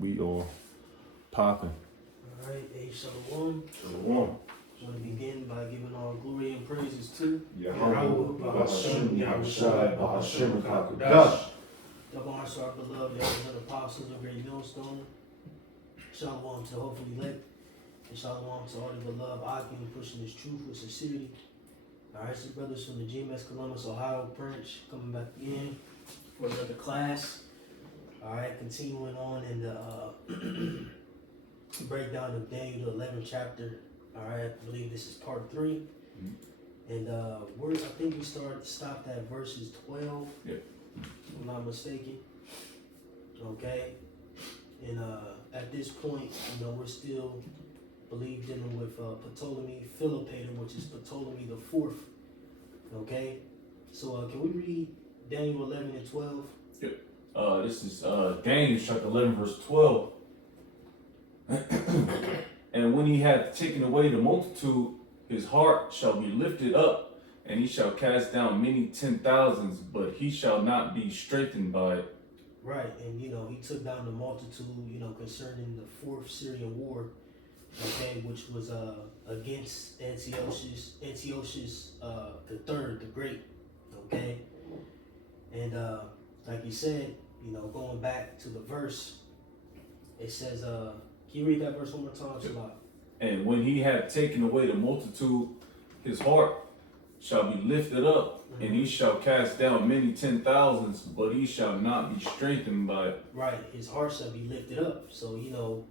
We are popping. Alright, hey, Shalom. Shalom. I want to begin by giving all glory and praises to Yahweh, Bahashem, Yahushai, Bahashem, Kakudash. Double honor to our beloved elders and apostles of Great Millstone. Shalom to the hopefully elect. And shalom to all the beloved Akim pushing this truth with sincerity. Alright, so brothers from the GMS Columbus, Ohio branch coming back in for another class. Alright, continuing on in the breakdown of Daniel, the 11th chapter. Alright, I believe this is part 3. And I think we stopped at verses 12. Yep. If I'm not mistaken. Okay. And at this point, we're still dealing with Ptolemy Philopator, which is Ptolemy the Fourth. Okay. So can we read Daniel 11 and 12? Yep. This is Daniel chapter 11 verse 12. And when he hath taken away the multitude, his heart shall be lifted up, and he shall cast down many 10,000s, but he shall not be strengthened by it. Right, and he took down the multitude, concerning the Fourth Syrian War, okay, which was against Antiochus the Third, the Great, okay, and like you said, going back to the verse, it says, can you read that verse one more time? Yep. And when he hath taken away the multitude, his heart shall be lifted up, and he shall cast down many 10,000s, but he shall not be strengthened by it. Right, his heart shall be lifted up. So,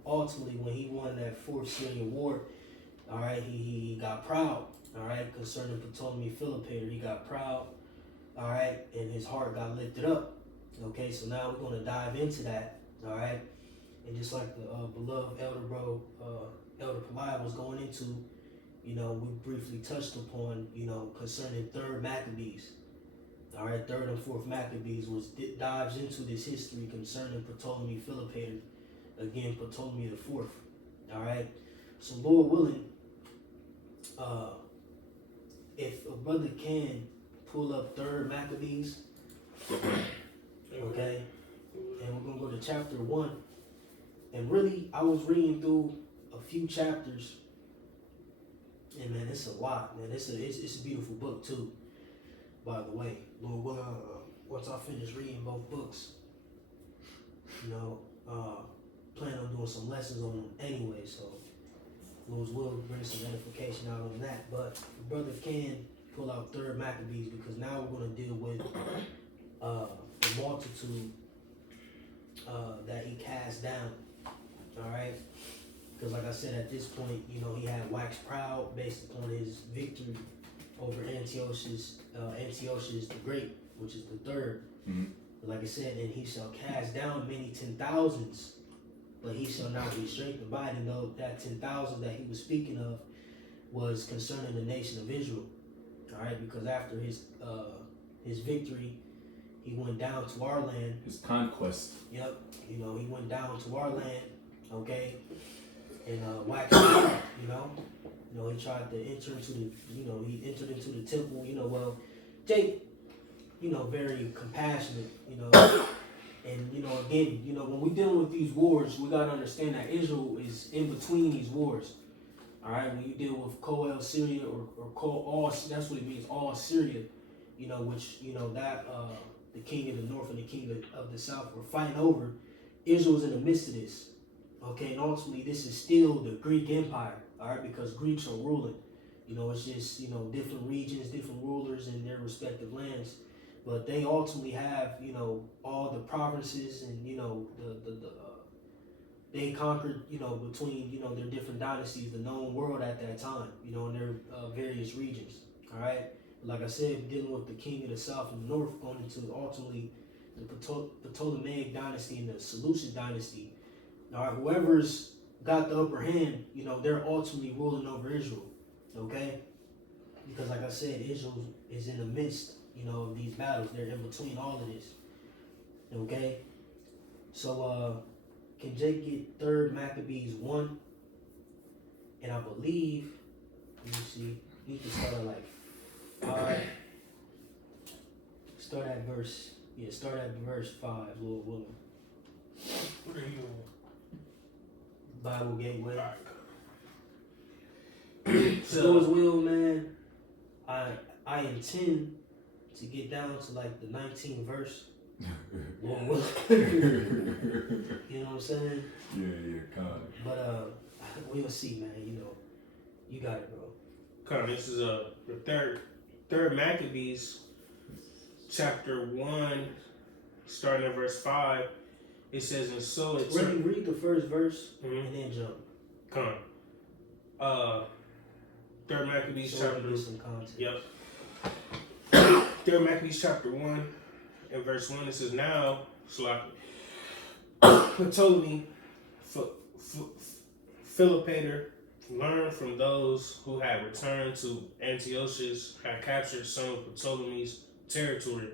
ultimately when he won that Fourth Syrian War, all right, he got proud, all right, concerning Ptolemy Philopator. He got proud, all right, and his heart got lifted up. Okay, so now we're going to dive into that, all right. And just like the beloved elder Elder Peliah was going into, we briefly touched upon, concerning 3rd Maccabees. All right, 3rd and 4th Maccabees dives into this history concerning Ptolemy Philopator, again, Ptolemy the Fourth. All right, so Lord willing, if a brother can pull up 3rd Maccabees, okay, and we're gonna go to chapter 1. And really, I was reading through a few chapters, and man, it's a lot, man. It's a beautiful book too, by the way. Lord willing, once I finish reading both books, plan on doing some lessons on them anyway. So, Lord's will bring some edification out on that. But the brother can pull out 3rd Maccabees, because now we're going to deal with the multitude that he cast down. All right, because like I said, at this point, he had waxed proud based upon his victory over Antiochus the Great, which is the 3rd. But like I said, and he shall cast down many 10,000s, but he shall not be strengthened by it. And though that 10,000 that he was speaking of was concerning the nation of Israel. All right, because after his victory, he went down to our land. His conquest. Yep, he went down to our land. Okay, and waxed out, he tried to enter into the, he entered into the temple, well, Jake, very compassionate, and, again, when we dealing with these wars, we got to understand that Israel is in between these wars, all right, when you deal with Koel Syria or all, that's what it means, all Syria, which, that, the king of the north and the king of the south were fighting over. Israel's in the midst of this. Okay, and ultimately this is still the Greek Empire, all right, because Greeks are ruling. It's just, different regions, different rulers in their respective lands. But they ultimately have, all the provinces and, they conquered, between, their different dynasties, the known world at that time, in their various regions, all right. Like I said, dealing with the king of the south and the north, going into ultimately the Ptolemaic dynasty and the Seleucid dynasty. All right, whoever's got the upper hand, they're ultimately ruling over Israel, okay? Because like I said, Israel is in the midst, of these battles. They're in between all of this, okay? So, can Jake get 3rd Maccabees 1? And I believe, let me see, you can start at like 5. Start at verse 5, Lord willing. What are you Bible Gateway. So, Lord's will, man. I intend to get down to like the 19th verse. You know what I'm saying? Yeah, kind of. But we'll see, man. You know, you got it, bro. come on, this is the third Maccabees, chapter 1, starting at verse 5. It says, and so it Read the first verse Mhm. and then jump. Come on. Third Maccabees So chapter. give some context. Yep. Third Maccabees chapter 1 and verse 1. It says, now, Ptolemy, Philopator, learned from those who had returned to Antiochus, had captured some of Ptolemy's territory.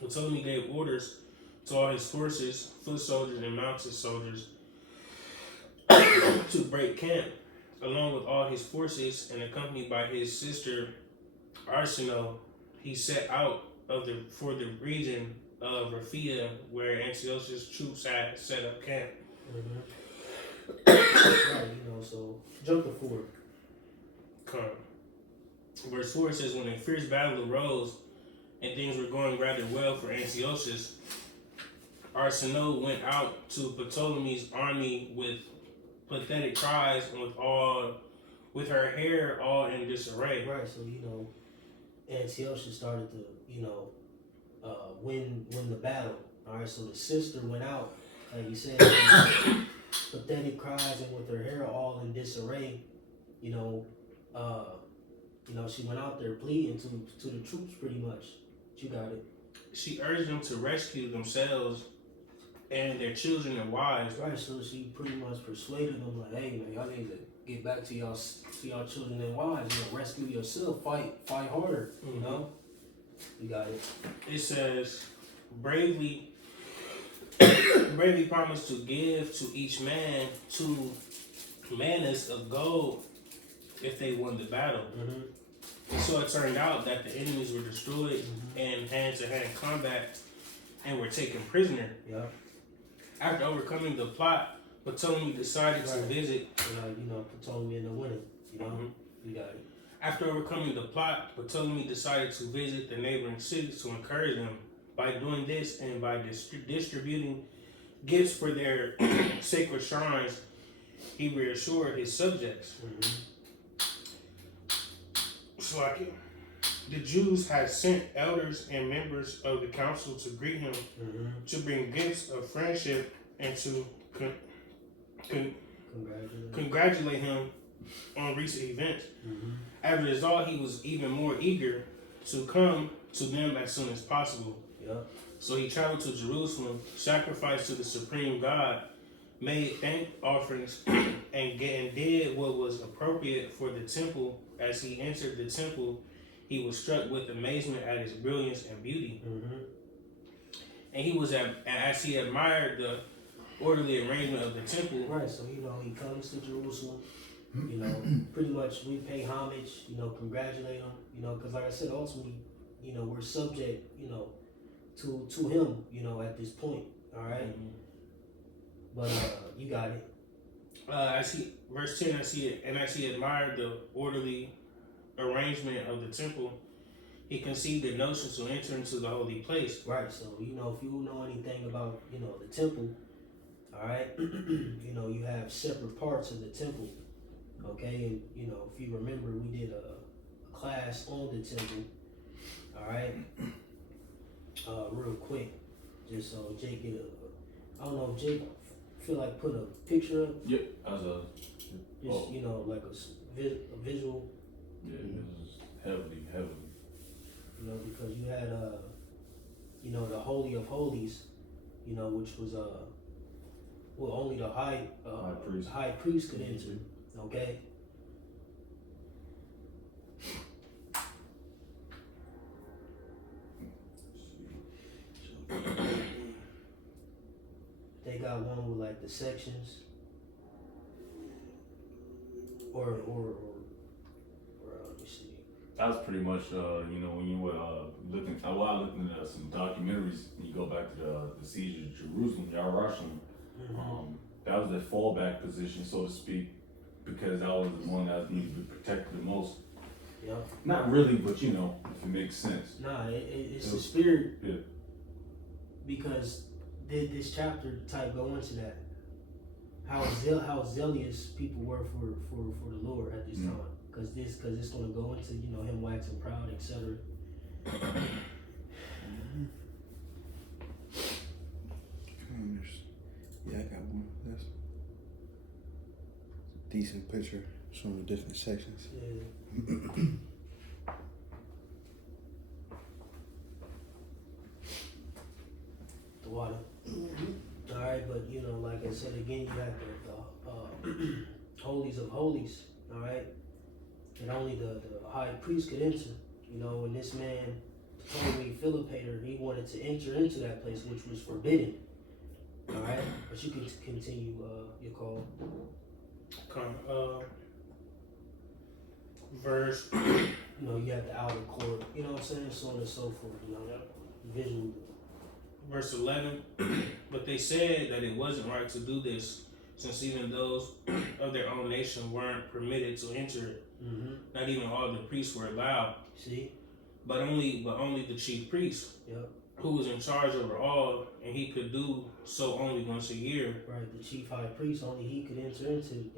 Ptolemy gave orders to all his forces, foot soldiers and mounted soldiers, to break camp, along with all his forces, and accompanied by his sister Arsinoe, he set out for the region of Raphia, where Antiochus' troops had set up camp. Right, you know, so jump to 4. Come. Verse 4 says, when a fierce battle arose and things were going rather well for Antiochus, Arsinoe went out to Ptolemy's army with pathetic cries and with her hair all in disarray. Right, so you know, Antiochus started to, you know, win the battle. All right, so the sister went out, like you said, pathetic cries and with her hair all in disarray. You know, she went out there pleading to the troops pretty much. You got it. She urged them to rescue themselves and their children and wives. Right, so she pretty much persuaded them like, hey man, y'all need to get back to y'all children and wives. You know, rescue yourself, fight harder. You know, you got it. It says, bravely promised to give to each man 2 mannas of gold if they won the battle. And so it turned out that the enemies were destroyed in hand-to-hand combat and were taken prisoner. Yeah. After overcoming the plot, Ptolemy decided to visit. You know, Ptolemy in the winning. You know, you got it. After overcoming the plot, Ptolemy decided to visit the neighboring cities to encourage them. By doing this and by distributing gifts for their sacred shrines, he reassured his subjects. The Jews had sent elders and members of the council to greet him, to bring gifts of friendship, and to congratulate him on recent events. As a result, he was even more eager to come to them as soon as possible. So he traveled to Jerusalem, sacrificed to the supreme God, made thank offerings, and did what was appropriate for the temple. As he entered the temple, he was struck with amazement at its brilliance and beauty. And he was as he admired the orderly arrangement of the temple. Right, so you know, he comes to Jerusalem. You know, pretty much we pay homage. You know, congratulate him. You know, because like I said, ultimately, you know, we're subject. You know, to him. You know, at this point. All right. But you got it. Verse 10, as he admired the orderly arrangement of the temple, he conceived a notion to enter into the holy place. Right, so you know, if you know anything about, you know, the temple, all right, you know, you have separate parts of the temple, okay, and you know, if you remember, we did a class on the temple, all right, real quick, just so Jake get I don't know if Jake feel like put a picture up. Yep, as a just you know, like a visual. Yeah, this is heavily. You know, because you had you know, the Holy of Holies, you know, which was well, only the high priest could enter. Okay. They got one with like the sections, or let me see. That's pretty much, you know, when you were looking, while I looked into some documentaries, you go back to the siege of Jerusalem, Yarashim. That was their fallback position, so to speak, because that was the one that needed to be protected the most. Yep. Not really, but you know, if it makes sense. Nah, it's the spirit. Yeah. Because this chapter type go into that. How zealous people were for the Lord at this time. Cause it's gonna go into, you know, him waxing proud, etc. Yeah, I got one. That's a decent picture showing the different sections. Yeah. The water. All right, but you know, like I said again, you have the holies of holies. All right, and only the high priest could enter. You know, and this man told me Philippator, he wanted to enter into that place, which was forbidden. All right, but you can continue your call. Verse. You know, you have the outer court. You know what I'm saying, so on and so forth. You know, visual. Verse 11. But they said that it wasn't right to do this, since even those of their own nation weren't permitted to enter it. Mm-hmm. Not even all the priests were allowed. See? But only the chief priest, Yep. who was in charge over all, and he could do so only once a year. Right, the chief high priest, only he could enter into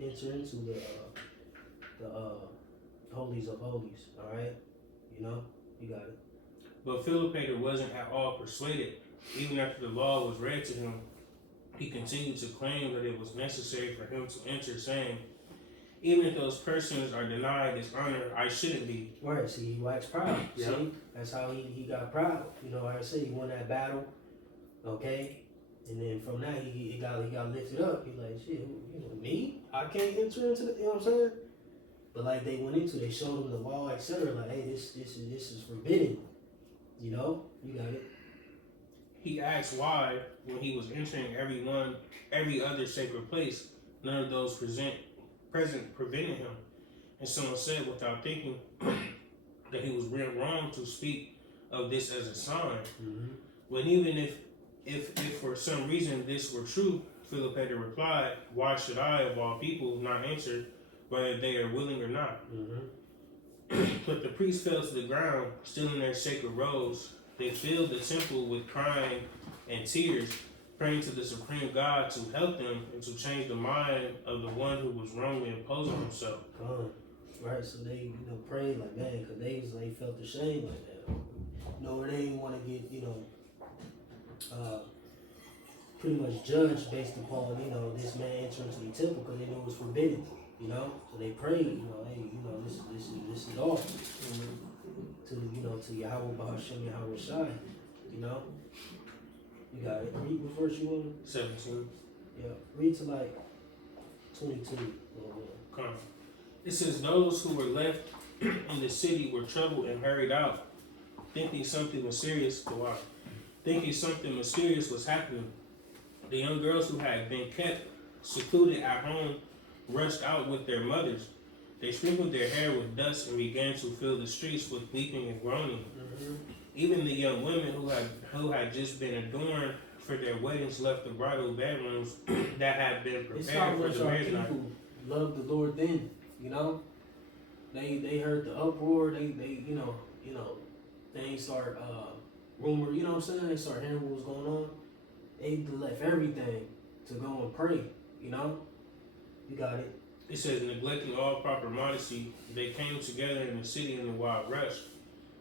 the holies of holies. All right, you know, you got it. But Philippator wasn't at all persuaded. Even after the law was read to him, he continued to claim that it was necessary for him to enter, saying, "Even if those persons are denied this honor, I shouldn't be." Right, see, he waxed proud. Yeah. See, that's how he got proud. You know, like I said, he won that battle. Okay, and then from that he got lifted up. He like, shit, you know, me? I can't enter into the, you know what I'm saying? But like they went into, they showed him the law, etc. Like, hey, this is forbidden. You know, you got it. He asked why, when he was entering every other sacred place, none of those present prevented him. And someone said, without thinking, that he was wrong to speak of this as a sign. Mm-hmm. When even if for some reason this were true, Philippator replied, "Why should I, of all people, not answer, whether they are willing or not?" Mm-hmm. But the priests fell to the ground, still in their sacred robes. They filled the temple with crying and tears, praying to the supreme God to help them and to change the mind of the one who was wrongly imposing himself. Right, so they, you know, prayed like, man, because they felt ashamed like that. You know, they didn't want to get, you know, pretty much judged based upon, you know, this man entering into the temple because they knew it was forbidden, you know. So they prayed, you know, hey, you know, this is all to, you know, to Yahweh Bahashem Yahweh Shai, you know. You got it. Read what verse you want. 17. Yeah, read to like 22. Come. It says, those who were left in the city were troubled and hurried out, thinking something mysterious was happening. The young girls who had been kept secluded at home rushed out with their mothers. They sprinkled their hair with dust and began to fill the streets with weeping and groaning. Mm-hmm. Even the young women who had just been adorned for their weddings left the bridal bedrooms that had been prepared for the marriage night. People loved the Lord then, you know. They heard the uproar. They you know things start rumor. You know what I'm saying? They start hearing what was going on. They left everything to go and pray. You know, you got it. It says, neglecting all proper modesty, they came together in the city in a wild rush.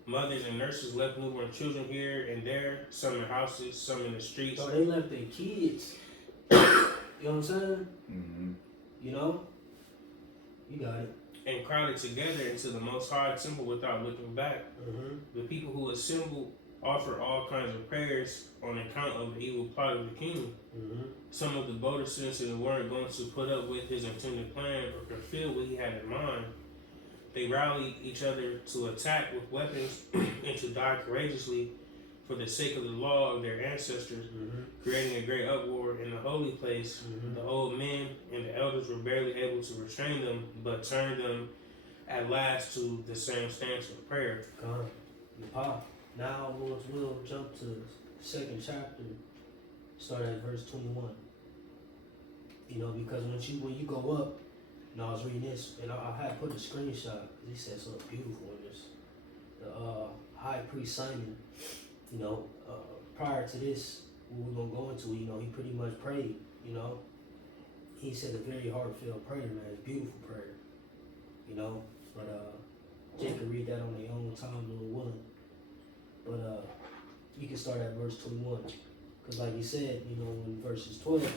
Mothers and nurses left newborn children here and there, some in houses, some in the streets. So they left their kids. You know what I'm saying? Mm-hmm. You know, you got it. And crowded together into the Most High temple without looking back. Mm-hmm. The people who assembled offered all kinds of prayers on account of the evil plot of the king. Mm-hmm. Some of the bolder citizens weren't going to put up with his intended plan or fulfill what he had in mind. They rallied each other to attack with weapons and to die courageously for the sake of the law of their ancestors, creating a great uproar in the holy place. Mm-hmm. The old men and the elders were barely able to restrain them, but turned them at last to the same stance of prayer. Come, now we'll jump to the second chapter, start at verse 21. You know, because when you go up, and I was reading this, and I had put a screenshot because he said something beautiful in this. The high priest Simon, you know, prior to this, what we're gonna go into, you know, he pretty much prayed. You know, he said a very heartfelt prayer, man. It's a beautiful prayer. You know, but Jake can read that on their own time, Lord willing. But you can start at verse 21, because like you said, you know, in verses 12.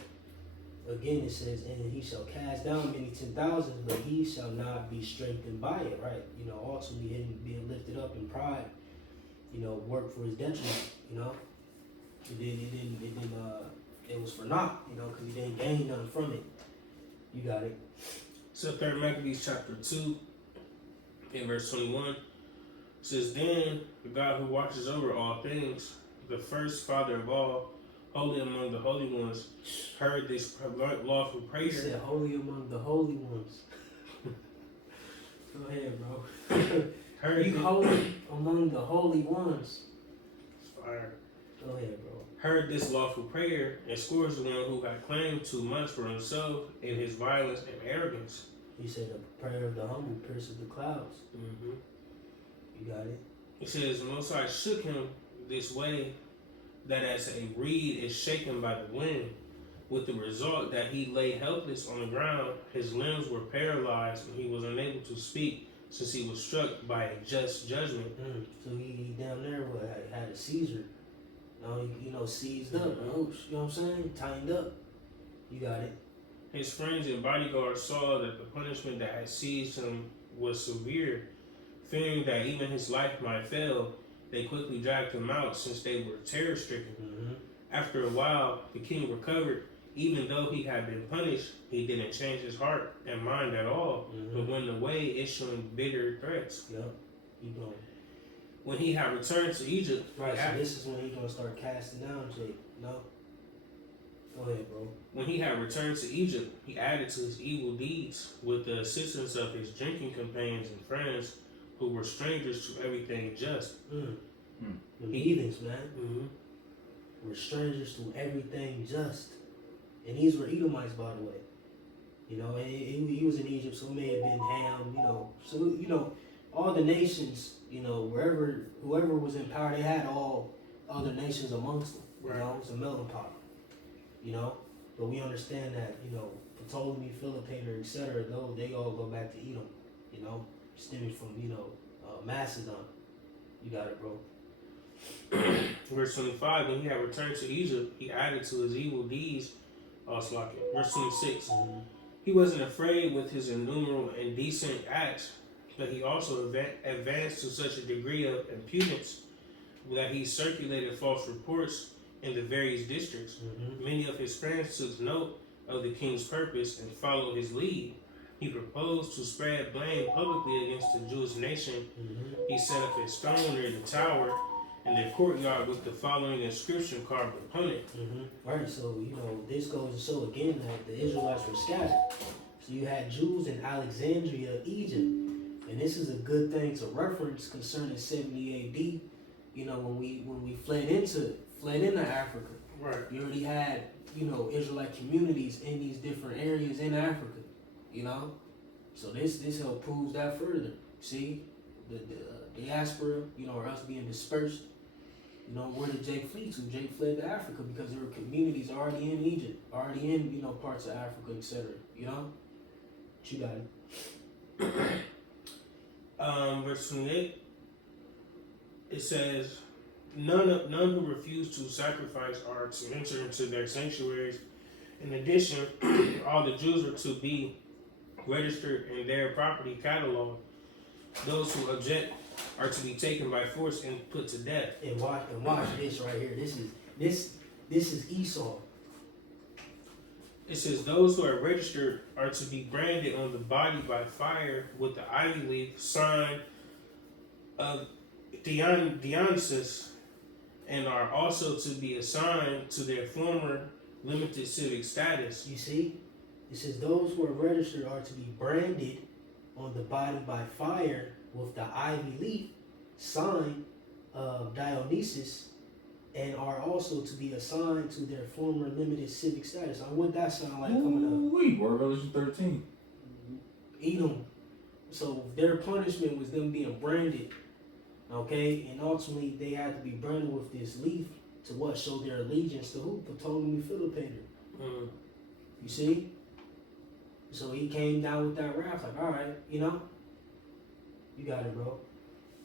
Again, it says, and he shall cast down many 10,000s, but he shall not be strengthened by it, right? You know, ultimately him being lifted up in pride, you know, worked for his detriment, you know. It was for naught, you know, because he didn't gain nothing from it. You got it. So 3 Maccabees chapter 2, in verse 21, says, then the God who watches over all things, the first father of all, holy among the holy ones, heard this lawful prayer. He said, holy among the holy ones. Go ahead, bro. Heard you holy among the holy ones. Fire. Go ahead, bro. Heard this lawful prayer and scores the one who had claimed too much for himself in his violence and arrogance. He said, the prayer of the humble pierces the clouds. Mm-hmm. You got it. It says, the Most High shook him this way, that as a reed is shaken by the wind, with the result that he lay helpless on the ground, his limbs were paralyzed, and he was unable to speak, since he was struck by a just judgment. So he down there had a seizure. You know, seized up. Oh, you know what I'm saying? Tightened up. You got it. His friends and bodyguards saw that the punishment that had seized him was severe. Fearing that even his life might fail, they quickly dragged him out, since they were terror-stricken. Mm-hmm. After a while, the king recovered. Even though he had been punished, he didn't change his heart and mind at all, but went away issuing bitter threats. Yep. Keep going. When he had returned to Egypt, Right, so this is when he's going to start casting down Jake. No? Go ahead, bro. when he had returned to Egypt, he added to his evil deeds with the assistance of his drinking companions and friends, who were strangers to everything just. The heathens, man. Mm-hmm. Were strangers to everything just. And these were Edomites, by the way. You know, and he was in Egypt, so it may have been Ham, you know. So, you know, all the nations, you know, whoever was in power, they had all other nations amongst them. You Right. know, it was a melting pot. You know, but we understand that, you know, Ptolemy, Philopator, etc., they all go back to Edom, you know, stemming from, you know, Macedon. You got it, bro. Verse 25, when he had returned to Egypt, he added to his evil deeds. Verse 26, he wasn't afraid with his innumerable indecent acts, but he also advanced to such a degree of impudence that he circulated false reports in the various districts. Many of his friends took note of the king's purpose and followed his lead. He proposed to spread blame publicly against the Jewish nation. He set up a stone near the tower in the courtyard with the following inscription carved upon it. Right, so, you know, this goes to show again that the Israelites were scattered. So you had Jews in Alexandria, Egypt. And this is a good thing to reference concerning 70 AD. You know, when we fled into Africa. Right. You already had, you know, Israelite communities in these different areas in Africa. You know? So this help proves that further. See? The diaspora, you know, or us being dispersed. You know, where did Jake flee to? Jake fled to Africa because there were communities already in Egypt, already in, you know, parts of Africa, etc. You know? But you got it. Verse 28, it says, none who refuse to sacrifice are to enter into their sanctuaries. In addition, all the Jews are to be registered in their property catalog. Those who object are to be taken by force and put to death. And watch this right here. This is Esau. It says those who are registered are to be branded on the body by fire with the ivy leaf sign of Dionysus, and are also to be assigned to their former limited civic status. You see? It says those who are registered are to be branded on the body by fire with the ivy leaf sign of Dionysus, and are also to be assigned to their former limited civic status. What that sound like coming up? Ooh, Revelation 13. Edom. So their punishment was them being branded, okay, and ultimately they had to be branded with this leaf to what? Show their allegiance to who? Ptolemy Philopator. You see? So he came down with that wrath, like, all right, you know, you got it, bro.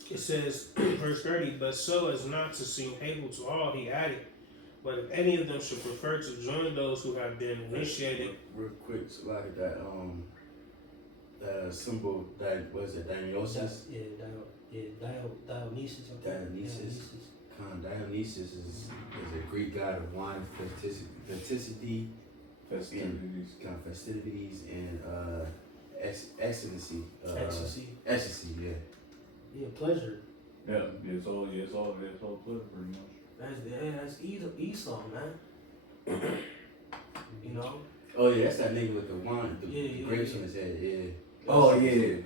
It says, verse 30, but so as not to seem hateful to all, he added, but if any of them should prefer to join those who have been initiated. Real quick, so like that symbol, that was it, Dionysus? Dionysus. Dionysus. Dionysus is a Greek god of wine, festivity, festivities, and ecstasy. Ecstasy, yeah. Yeah, pleasure. Yeah, it's all pleasure pretty much. That's Esau, man. You know? Oh yeah, that's that nigga with the wine, the grapes on his head, yeah. Oh yeah. Yeah.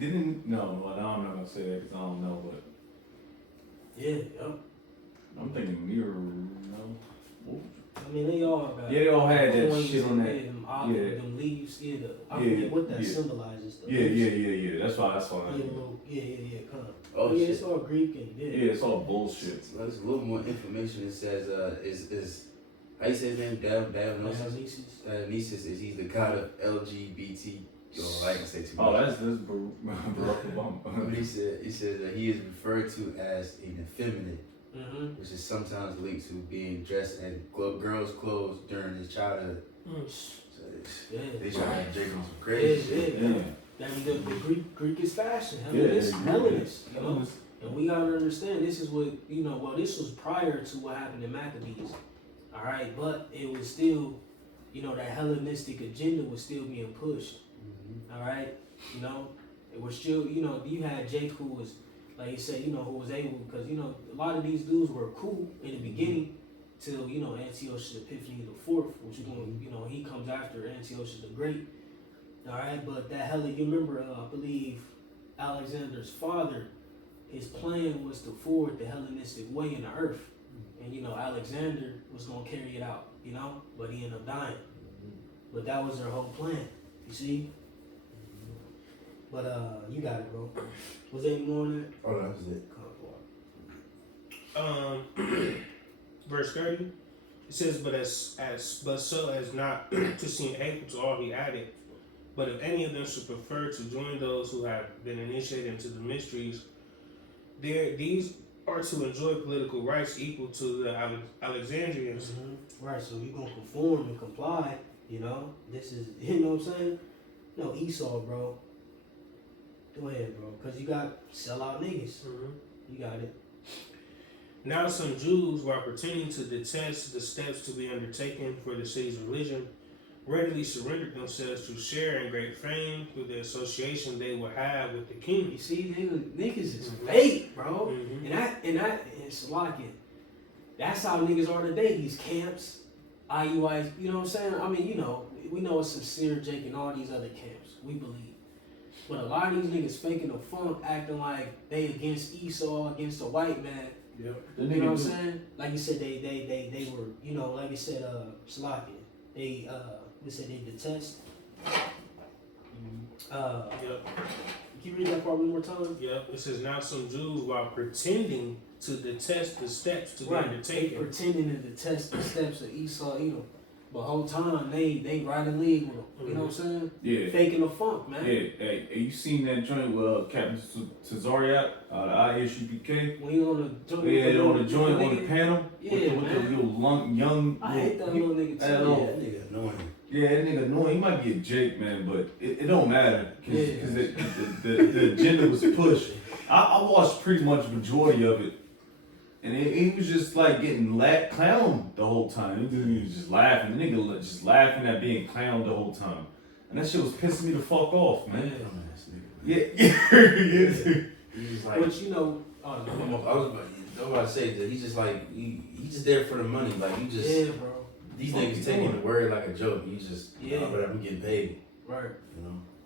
Well, I'm not gonna say that because I don't know, but Yeah, yep. I'm thinking mirror, no. I mean, they all got. Yeah, they all had that coins shit on that. Them olive, Yeah. them leaves. Yeah, I forget what that symbolizes. Though. Yeah. That's why I Yeah, know. come on. Oh yeah, shit. it's all Greek and Yeah, it's all bullshit. So there's a little more information. It says is how you say his name? Dionysus. Dionysus is he's the god of LGBT. I can say too much. Oh, that's Barack Obama. He said that he is referred to as an effeminate, which is sometimes linked to being dressed in girls' clothes during his childhood. So they try to have Jacob some crazy shit. Yeah. That the Greek is fashion. Yeah, Hellenist, you know. And we gotta understand this is what well, this was prior to what happened in Maccabees. All right, but it was still, that Hellenistic agenda was still being pushed. All right, it was still, you had Jake who was, like you said, who was able, because a lot of these dudes were cool in the beginning till Antiochus Epiphanes the IV, which he comes after Antiochus the Great. All right, but that you remember, I believe Alexander's father, his plan was to forward the Hellenistic way in the earth, and Alexander was gonna carry it out, but he ended up dying. But that was their whole plan, you see. But you got it, bro. Was there any more on that? Oh, that was it. Verse 30, it says, but so as not to seem hateful to all, he added, but if any of them should prefer to join those who have been initiated into the mysteries, these are to enjoy political rights equal to the Alexandrians. Right, so you're gonna conform and comply, This is, what I'm saying? No, Esau, bro. Go ahead, bro, because you got sellout niggas. You got it. Now some Jews, while pretending to detest the steps to be undertaken for the city's religion, readily surrendered themselves to share in great fame through the association they will have with the king. You see, niggas is fake, bro. And it's like it. That's how niggas are today. These camps, IUIs, you know what I'm saying? I mean, we know it's sincere Jake and all these other camps. We believe. But a lot of these niggas faking the funk, acting like they against Esau, against the white man. Yep. You know what I'm saying? Like you said, they were, like you said, Slocky. They said they detest. Yep. Can you read that part one more time? Yep. It says, now some Jews, while pretending to detest the steps to be They undertaken. pretending to detest the steps of Esau, but whole time they right in league with them. You know what I'm saying? Yeah. Faking the funk, man. Yeah. Hey, you seen that joint with Captain Tazariak, the ISUPK? When you on the joint, on the joint on the panel. Yeah, with the little young. I hate that little nigga too. That nigga annoying. Yeah, that nigga annoying. He might be a Jake, man, but it don't matter because the agenda was pushed. I watched pretty much majority of it, and he was just like getting clowned the whole time. He was just laughing. The nigga just laughing at being clowned the whole time, and that shit was pissing me the fuck off, man. Yeah. He's like, But I was about to say that he's just like he's just there for the money. Like you just yeah, bro. these niggas taking the word like a joke. You just but I'm getting paid. Right.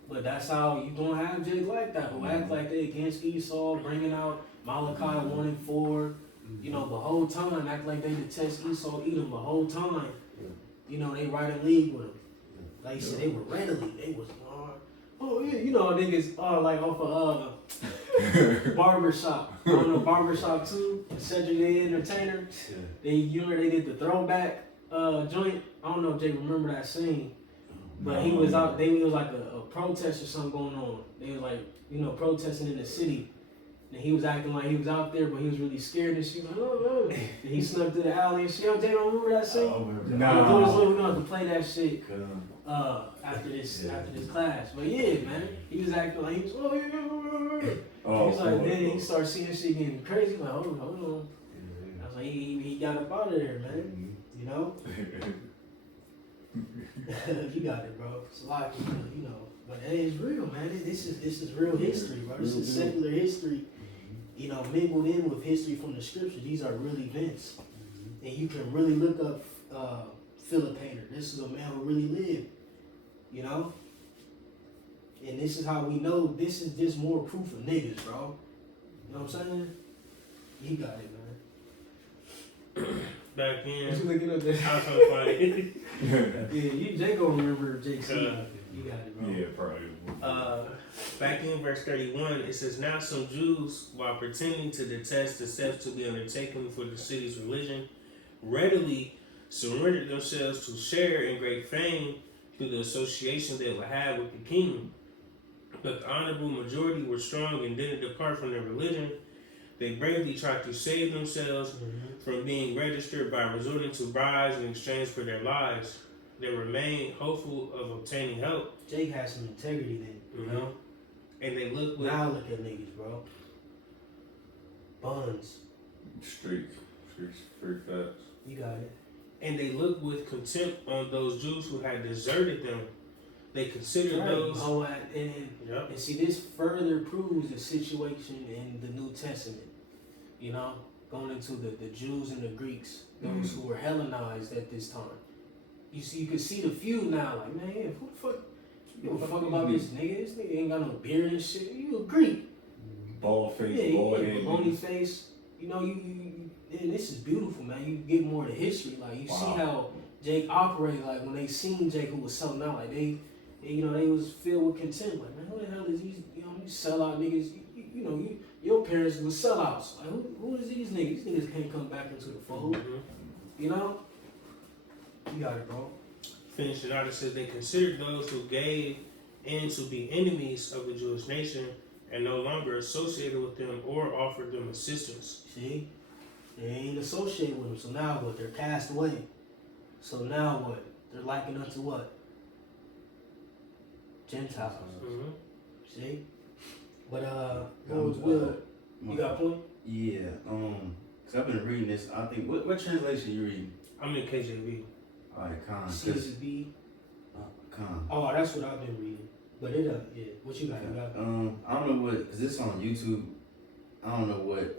But that's how you gonna have Jake like that, who act like they against Esau, bringing out Malachi 1 and 4. You know, the whole time act like they detest Esau, Edom. The whole time, you know, they right in league with him. Like you said, they were readily. They was oh yeah, you know, niggas like off of Barbershop. You know Barbershop 2, Cedric the Entertainer. You remember they did the throwback joint. I don't know if they remember that scene, but he was out. It was like a protest or something going on. They was like, you know, protesting in the city. And he was acting like he was out there, but he was really scared and shit. Like, oh. And he snuck through the alley and shit. Yo, Jay, don't remember that scene? We're gonna have to play that shit after this class. But yeah, man, he was acting like he was. He was like, then he started seeing shit getting crazy. Like, hold on. I was like, he got up out of there, man. You know. You got it, bro. It's a lot, you know. But hey, it's real, man. This is real history, bro. This is secular history. You know, mingled in with history from the scripture. These are real events. And you can really look up Philip Hayter. This is a man who really lived. You know? And this is how we know this is just more proof of niggas, bro. You know what I'm saying? You got it, man. Back in, What you looking up there? I was trying to find it. Yeah, Jake gonna remember Jake C. You got it, bro. Yeah, probably. Back in verse 31, it says, now some Jews, while pretending to detest the steps to be undertaken for the city's religion, readily surrendered themselves to share in great fame through the association they would have with the kingdom. But the honorable majority were strong and didn't depart from their religion. They bravely tried to save themselves from being registered by resorting to bribes in exchange for their lives. They remained hopeful of obtaining help. Jake has some integrity then, you know? And they look with... Now look at niggas, bro. Buns. Streets, free facts. You got it. And they looked with contempt on those Jews who had deserted them. They considered those... Oh, and see, this further proves the situation in the New Testament. You know, going into the Jews and the Greeks, those who were Hellenized at this time. You could see the feud now, like, man, yeah, who the fuck? You don't fuck about this nigga. This nigga ain't got no beard and shit. You a Greek. Bald face, bald head. Bony face. You know, and this is beautiful, man. You get more of the history. Like, you see how Jake operated, like, when they seen Jake who was selling out, like, they was filled with contempt. Like, man, who the hell is these, these sellout niggas? Your parents were sellouts. Like, who is these niggas? These niggas can't come back into the fold. You know? You got it, bro. Finish it out. It says they considered those who gave in to be enemies of the Jewish nation and no longer associated with them or offered them assistance. See? They ain't associated with them. So now what? They're cast away. So now what? They're likened unto what? Gentiles. See? But what was Will? You got a point? Yeah. Cause I've been reading this. I think what translation you reading? I'm in KJV. All right, Khan. CSB. Khan. Oh, that's what I've been reading. But yeah. What you got? I don't know what, cause this on YouTube. I don't know what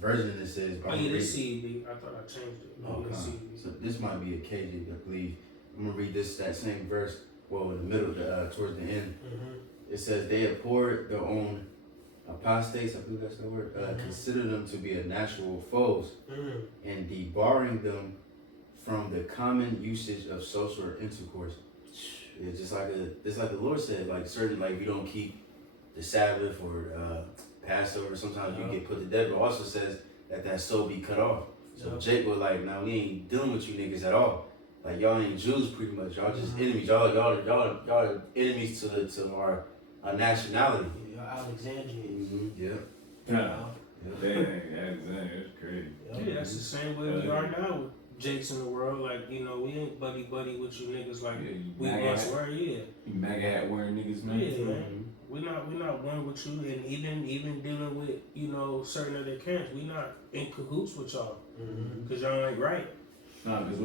version this is. But Oh yeah, this CEV. I thought I changed it. Oh, It's Khan. CEV. So this might be a KJ, I believe. I'm gonna read that same verse. Well, in the middle, towards the end. It says they abhorred their own apostates, I believe that's the word, consider them to be a natural foes and debarring them from the common usage of social intercourse. It's just like the Lord said, like certain, like if you don't keep the Sabbath or Passover, sometimes you get put to death, but also says that soul be cut off. So Jake was like, now we ain't dealing with you niggas at all. Like y'all ain't Jews pretty much. Y'all just enemies. Y'all enemies to our nationality. Alexandrians. Yeah. Yeah. That's crazy. Yeah, that's the same way we are now with Jakes in the world. Like, we ain't buddy with you niggas like we once were. Yeah. You MAGA hat wearing niggas, man. Yeah, man. We're not one with you, and even dealing with certain other camps, we not in cahoots with y'all because y'all ain't right. Nah, cause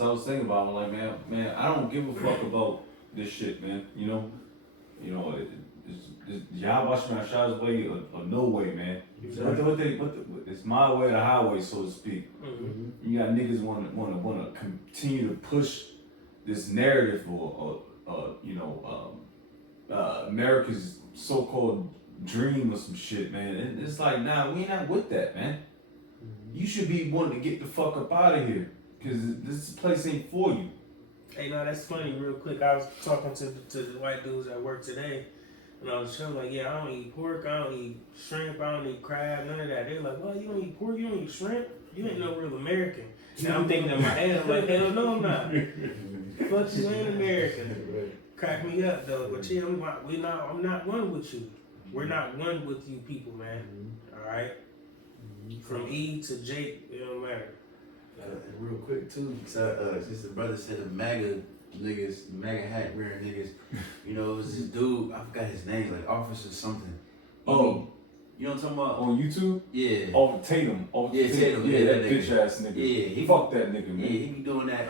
I was thinking about it, like man, I don't give a fuck about this shit, man. Y'all watch my shot's way or no way, man. It's my way or the highway, so to speak. You got niggas wanna continue to push this narrative or America's so-called dream or some shit, man. And it's like, nah, we not with that, man. You should be wanting to get the fuck up out of here, cause this place ain't for you. Hey, no, that's funny. Real quick, I was talking to the white dudes at work today, and I was telling them, like, yeah, I don't eat pork, I don't eat shrimp, I don't eat crab, none of that. They're like, well, you don't eat pork, you don't eat shrimp, you ain't no real American. And I'm thinking in my head, I'm like, hell no, I'm not. Fuck you, ain't American. Crack me up though, but yeah, I'm not one with you. We're not one with you people, man. All right. From E to Jake, it don't matter. Real quick too, so, since the brother said the MAGA niggas, MAGA hat wearing niggas, you know, it was this dude, I forgot his name, like Officer something. Oh. You know what I'm talking about? On YouTube? Yeah. Oh, Tatum. Oh, Yeah, Tatum. Yeah, that nigga. bitch ass nigga. Yeah, he Fuck that nigga, man. Yeah, he be doing that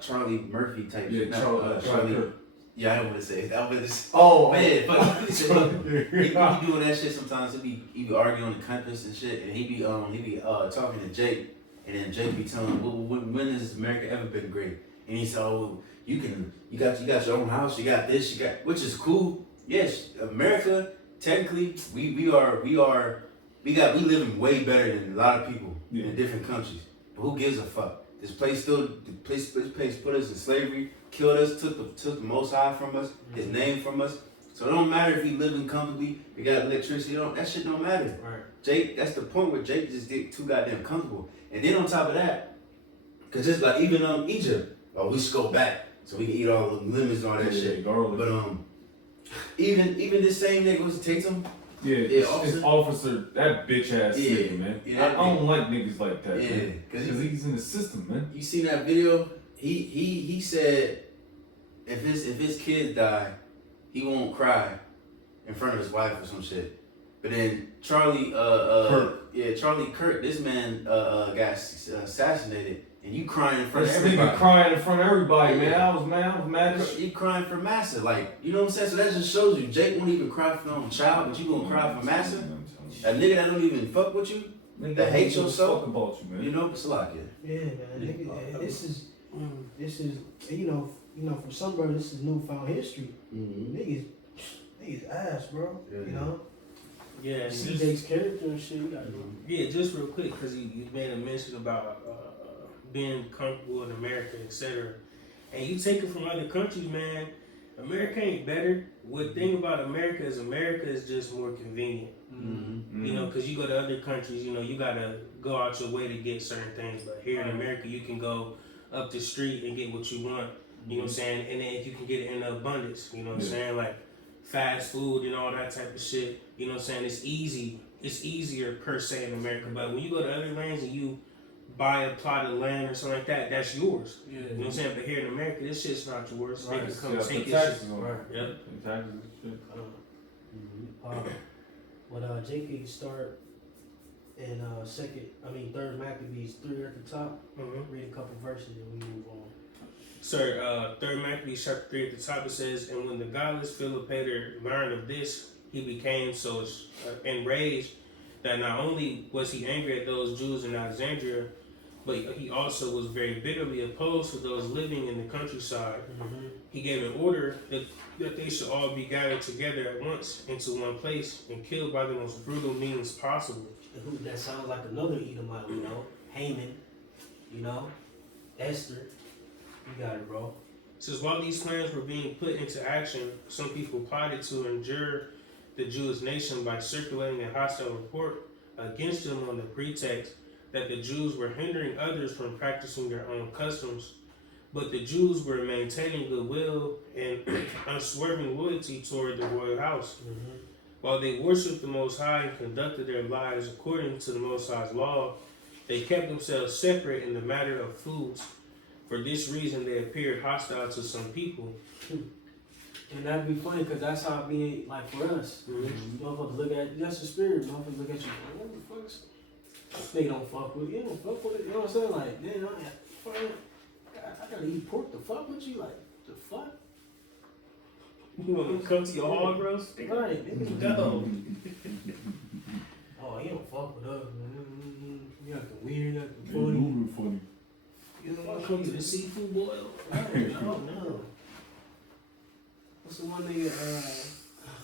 Charlie Murphy type Yeah, shit. Charlie. Yeah, I don't want to say it. I want to. Oh Man, fuck. He be doing that shit sometimes. He be arguing on the campus and shit, and he be talking to Jake, and then Jake be telling him, well, when has America ever been great? And he said, oh, you got your own house, you got this, which is cool. Yes, America, technically, we living way better than a lot of people in different countries. But who gives a fuck? This place put us in slavery, killed us, took the Most High from us, His name from us. So it don't matter if we living comfortably, we got electricity. That shit don't matter. Right. Jake, that's the point where Jake just get too goddamn comfortable. And then on top of that, cause it's like even Egypt, we should go back so we can eat all the lemons and all that shit. Garlic. But even this same nigga was Tatum. Yeah, it's officer, that bitch ass nigga, man. Yeah, I don't like niggas like that, yeah, man. Because he's in the system, man. You seen that video? He said if his kids die, he won't cry in front of his wife or some shit. But then Charlie Kirk, this man got assassinated, and you crying in front of everybody. Nigga crying in front of everybody, man. I was mad as shit. He crying for Massa, like, you know what I'm saying? So that just shows you Jake won't even cry for no child, but you gonna cry for Massa? A nigga that don't even fuck with you, that hates yourself. Fuck about you, man. You know, it's a lot, Yeah, man. Nigga, this is you know for some brothers this is newfound history. Niggas ass, bro. Yeah. You know. Yeah, See Jake's character and shit. You gotta yeah, just real quick, because you made a mention about being comfortable in America, etc. And you take it from other countries, man. America ain't better. What thing about America is just more convenient. You know, because you go to other countries, you know, you gotta go out your way to get certain things. But here in America, you can go up the street and get what you want. You know what I'm saying? And then you can get it in abundance. You know what I'm saying? Like fast food and all that type of shit. You know what I'm saying? It's easy. It's easier per se in America. But when you go to other lands and you buy a plot of land or something like that, that's yours. You know what I'm saying? But here in America, this shit's not yours. They can come take your shit. Yep. Taxes and shit. But Jake can start in third Maccabees 3 at the top. Read a couple verses and we move on. Sir, 3 Maccabees chapter 3 at the top, it says, and when the godless Philopator learned of this, he became so enraged that not only was he angry at those Jews in Alexandria, but he also was very bitterly opposed to those living in the countryside. He gave an order that they should all be gathered together at once into one place and killed by the most brutal means possible. That sounds like another Edomite, you know? Haman, you know? Esther. You got it, bro. It says, while these plans were being put into action, some people plotted to injure the Jewish nation by circulating a hostile report against them on the pretext that the Jews were hindering others from practicing their own customs. But the Jews were maintaining goodwill and unswerving loyalty toward the royal house. While they worshipped the Most High and conducted their lives according to the Most High's law, they kept themselves separate in the matter of foods. For this reason, they appeared hostile to some people. And that'd be funny because that's how it be like for us. Motherfuckers look at that's the spirit. Motherfuckers look at you. What the fuck? They don't fuck with you. You don't fuck with it. You know what I'm saying? Like, man, I gotta eat pork to fuck with you. Like, the fuck? You want to come to your hog roast? Right. Go. Oh, you don't fuck with us, man. You acting weird, acting funny. You don't want to come to the seafood boil? Oh, no. What's the one nigga,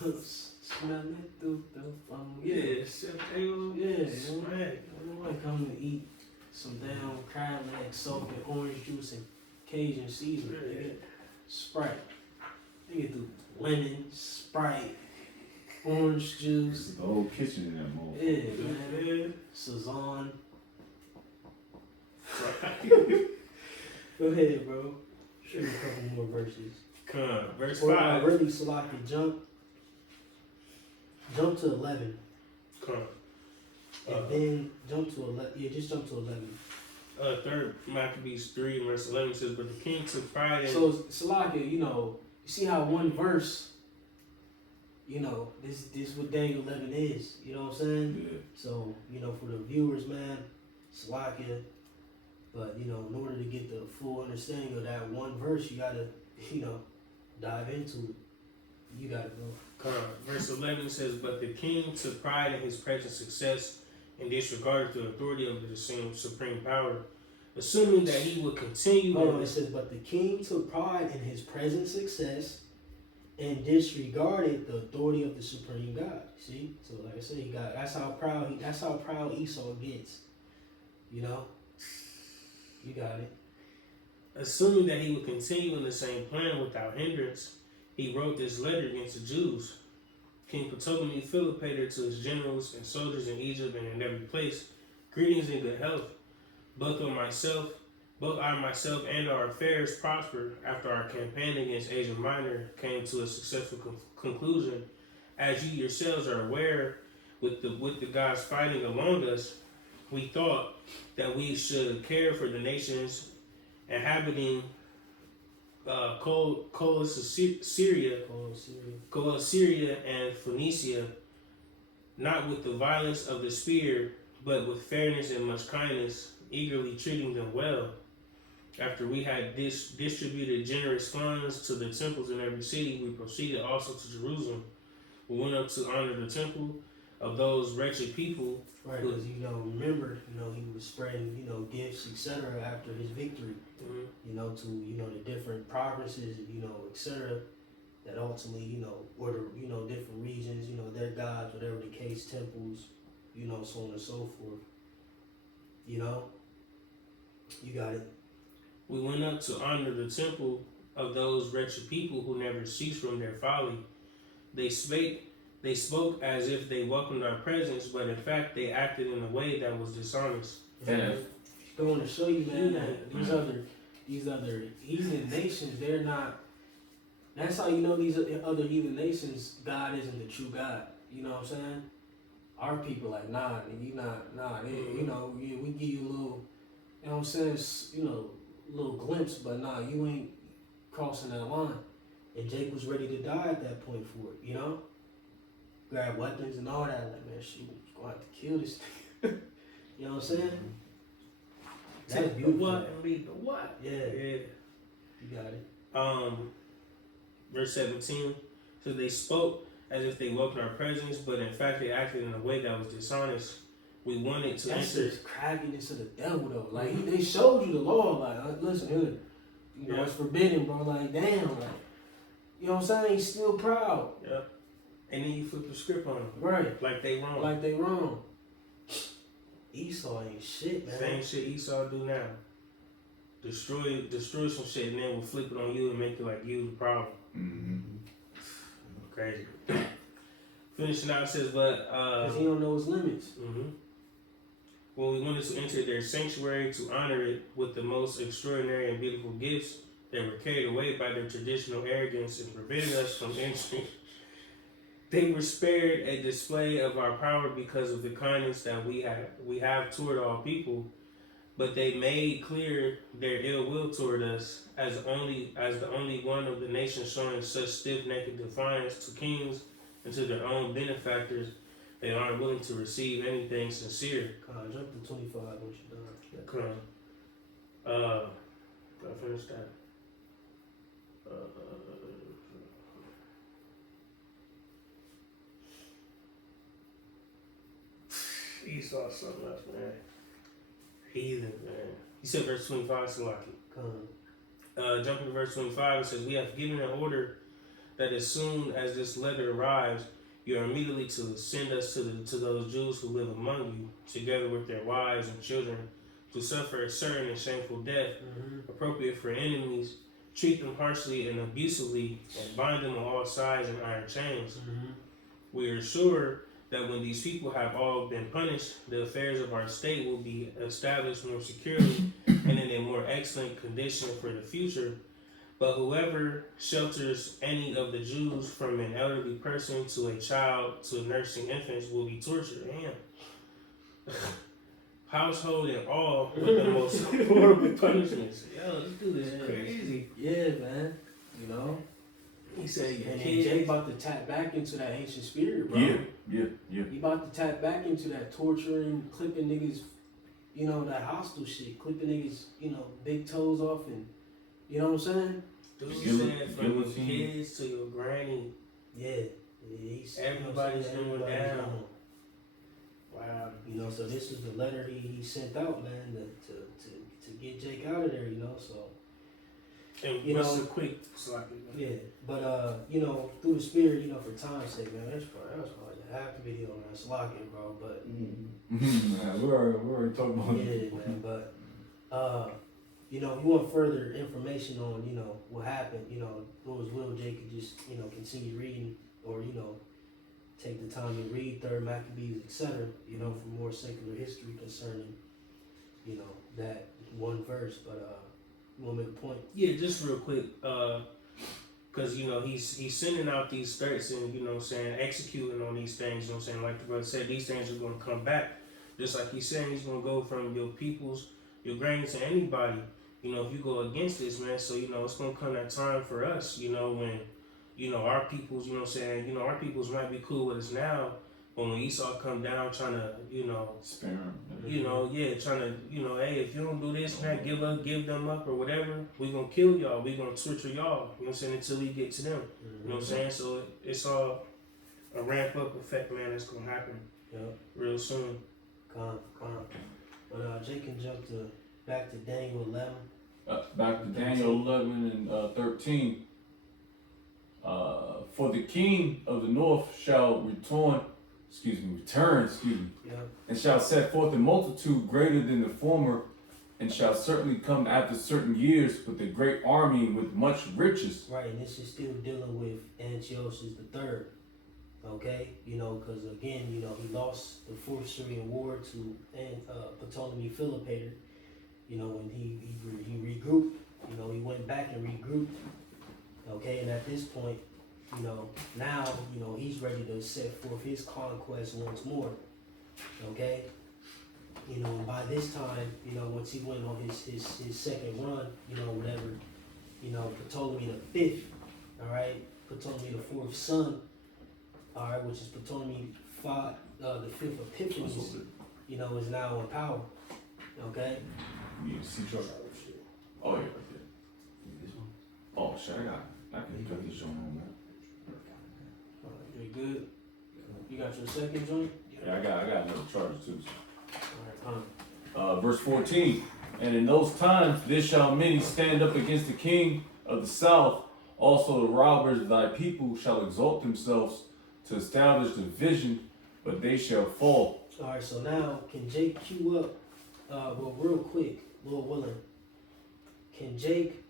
Smell it through the phone. Yeah, Chef Taylor. Yeah, Smack. I want to come to eat some damn crab legs soaked in orange juice and Cajun seasoning. Yeah. Nigga. Sprite. Nigga do lemon, Sprite, orange juice. The whole kitchen in that mall. Yeah, man. Sazon. Go ahead, bro. Shoot a couple more verses. Come on, verse Or 5. really, Salaki, jump to 11. Come on. And then jump to 11. Yeah, just jump to 11. Third Maccabees 3 verse 11 says, but the king took pride in. So, Salaki, you see how one verse, this what Daniel 11 is. You know what I'm saying? Yeah. So, for the viewers, man, Salakia. But, in order to get the full understanding of that one verse, you gotta, dive into it. You gotta go. Come on. Verse 11 says, but the king took pride in his present success and disregarded the authority of the supreme power, assuming that he would continue. Hold on, it says, but the king took pride in his present success and disregarded the authority of the supreme God. See? So like I said, that's how proud Esau gets. You got it. Assuming that he would continue in the same plan without hindrance, he wrote this letter against the Jews. King Ptolemy Philopator to his generals and soldiers in Egypt and in every place, greetings and good health. Both I myself and our affairs prospered after our campaign against Asia Minor came to a successful conclusion. As you yourselves are aware, with the gods fighting among us, we thought that we should care for the nations inhabiting Syria and Phoenicia, not with the violence of the spear, but with fairness and much kindness, eagerly treating them well. After we had distributed generous funds to the temples in every city, we proceeded also to Jerusalem. We went up to honor the temple of those wretched people. Right, because remember, he was spreading, gifts, etc. after his victory, to the different provinces, etc. That ultimately, or the different regions, their gods, whatever the case, temples, so on and so forth. You got it. We went up to honor the temple of those wretched people who never ceased from their folly. They spoke as if they welcomed our presence, but in fact they acted in a way that was dishonest. Yeah. Going to show you, man, that these other heathen nations, they're not. That's how these other heathen nations, God isn't the true God. You know what I'm saying? Our people like, nah, you not, nah. We give you a little, you know what I'm saying? Little glimpse, but nah, you ain't crossing that line. And Jake was ready to die at that point for it. Grab weapons and all that. Like, man, shoot, we're gonna have to kill this thing. You know what I'm saying? That's Take the beautiful. what and leave the what. Yeah. You got it. Verse 17. So they spoke as if they welcomed our presence, but in fact they acted in a way that was dishonest. We wanted to That's enter. just craftiness of the devil, though. Like, they showed you the law. Like, listen, here, it's forbidden, bro. Like, damn, like, you know what I'm saying? He's still proud. Yeah. And then you flip the script on them. Right. Like they wrong. Like they wrong. Esau ain't shit, man. Same shit Esau do now. Destroy some shit and then we'll flip it on you and make it like you the problem. Mm-hmm. Crazy. Finishing out, it says, but Because he don't know his limits. when we wanted to enter their sanctuary to honor it with the most extraordinary and beautiful gifts, they were carried away by their traditional arrogance and prevented us from entering. They were spared a display of our power because of the kindness that we have toward all people, but they made clear their ill will toward us as the only one of the nations showing such stiff-necked defiance to kings and to their own benefactors. They aren't willing to receive anything sincere. Jump to 25 once you're done. Come on. Gotta finish that. Esau something else, man. Heathen, man. He said verse 25, Salaki. Jumping to verse 25, it says, we have given an order that as soon as this letter arrives, you are immediately to send us to those Jews who live among you, together with their wives and children, to suffer a certain and shameful death, appropriate for enemies, treat them harshly and abusively, and bind them on all sides in iron chains. We are sure that when these people have all been punished, the affairs of our state will be established more securely and in a more excellent condition for the future. But whoever shelters any of the Jews, from an elderly person to a child to nursing infants, will be tortured. Damn. Household and all with the most horrible punishments. Yo, this dude is crazy. Yeah, man. You know? He said, And then Jay about to tap back into that ancient spirit, bro. Yeah. He about to tap back into that torturing, clipping niggas, you know, that hostile shit. Clipping niggas, you know, big toes off and, you know what I'm saying? Dude said from your kids to your granny. Yeah. He's, Everybody's going down. Wow. You know, so this was the letter he sent out, man, to get Jake out of there, you know, so. And you what's know, a quick sloppy? Yeah, but you know, through the spirit, you know, for time's sake, man, that's probably half the video, man. It's locking, bro. But Man, we already talking about yeah, man. But you know, if you want further information on, you know, what happened, you know, Lord's will, Jake could just, you know, continue reading, or you know, take the time to read Third Maccabees, etc. You know, for more secular history concerning, you know, that one verse. But you want to make a point? Yeah, just real quick, because you know he's sending out these threats and, you know what I'm saying, executing on these things. You know what I'm saying, like the brother said, these things are going to come back. Just like he's saying, he's going to go from your peoples, your granny, to anybody. You know, if you go against this, man. So you know it's going to come that time for us. You know, when you know our peoples, you know what I'm saying, you know our peoples might be cool with us now, but when Esau come down trying to, you know, spare him. you know, yeah, trying to, you know, hey, if you don't do this, man, give them up or whatever, we gonna kill y'all, we gonna torture y'all, you know what I'm saying, until we get to them, you know what I'm saying. So it's all a ramp up effect, man, that's gonna happen real soon. Calm. But Jake can jump back to Daniel 11. Back to Daniel 11 and 13. For the king of the north shall return, and shall set forth a multitude greater than the former, and shall certainly come after certain years with a great army with much riches. Right, and this is still dealing with Antiochus III. Okay, you know, because again, you know, he lost the Fourth Syrian War to Ptolemy Philopator. You know, when he regrouped, you know, he went back and regrouped. Okay, and at this point, you know, now, you know, he's ready to set forth his conquest once more. Okay, you know, and by this time, you know, once he went on his second run, you know, whatever, you know, Ptolemy the fifth, all right, Ptolemy the fourth son, all right, which is Ptolemy the fifth Epiphanes, you know, is now in power. Okay. You need a C-sharp. Oh yeah, right there. Oh shit, I can cut this joint on, man. You good? You got your second joint? Yeah, I got another charger too. All right, Verse 14. And in those times there shall many stand up against the king of the south. Also the robbers of thy people shall exalt themselves to establish the vision, but they shall fall. All right, so now can Jake cue up? Well, real quick, Lord willing, can Jake?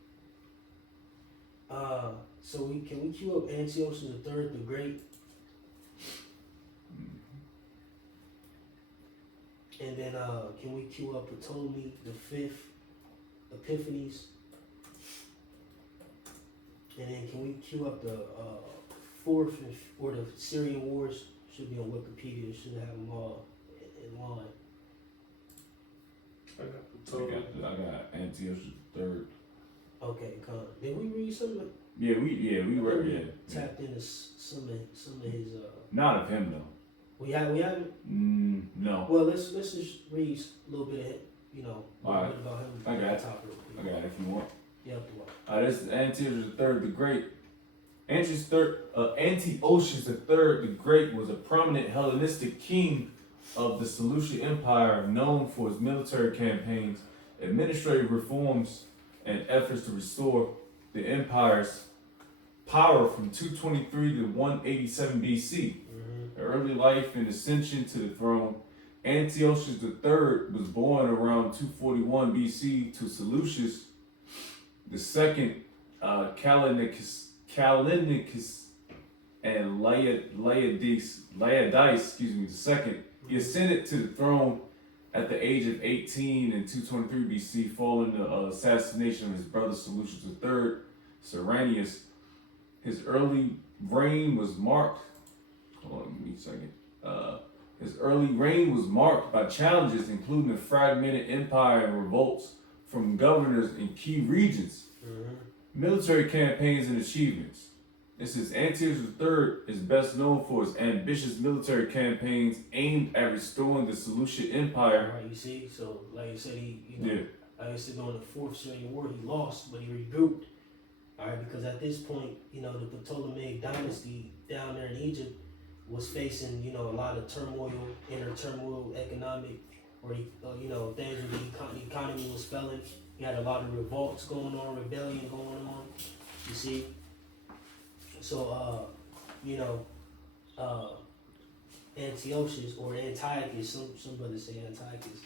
So can we cue up Antiochus III the Great? And then can we cue up Ptolemy the fifth Epiphanes? And then can we cue up the fourth or the Syrian Wars? Should be on Wikipedia. Should have them all in line. I got Antiochus III. Okay, did we read something? Yeah, we read. Tapped into some of his. Not of him though. We haven't. No. Well, let's just read a little bit of it, you know, a little bit about him. I got it. I I got it if you want. Yeah, up the wall. This is Antiochus III the Great. Antiochus III the Great was a prominent Hellenistic king of the Seleucid Empire, known for his military campaigns, administrative reforms, and efforts to restore the empire's power from 223 to 187 BC. Early life and ascension to the throne. Antiochus III was born around 241 BC to Seleucus II, Callinicus, and Laodice, II. He ascended to the throne at the age of 18 in 223 BC, following the assassination of his brother Seleucus III, Cyrenius. His early reign was marked. Hold on, give me a second. His early reign was marked by challenges, including a fragmented empire and revolts from governors in key regions. Military campaigns and achievements. This is Antiochus III is best known for his ambitious military campaigns aimed at restoring the Seleucid Empire. Right, you see, so like I said, like I said, during the Fourth Syrian War, he lost, but he regrouped. All right, because at this point, the Ptolemaic dynasty down there in Egypt was facing, a lot of turmoil, inner turmoil, economic, or things with the economy was failing. You had a lot of revolts going on, rebellion going on. You see. So, Antiochus or Antiochus, some brothers say Antiochus.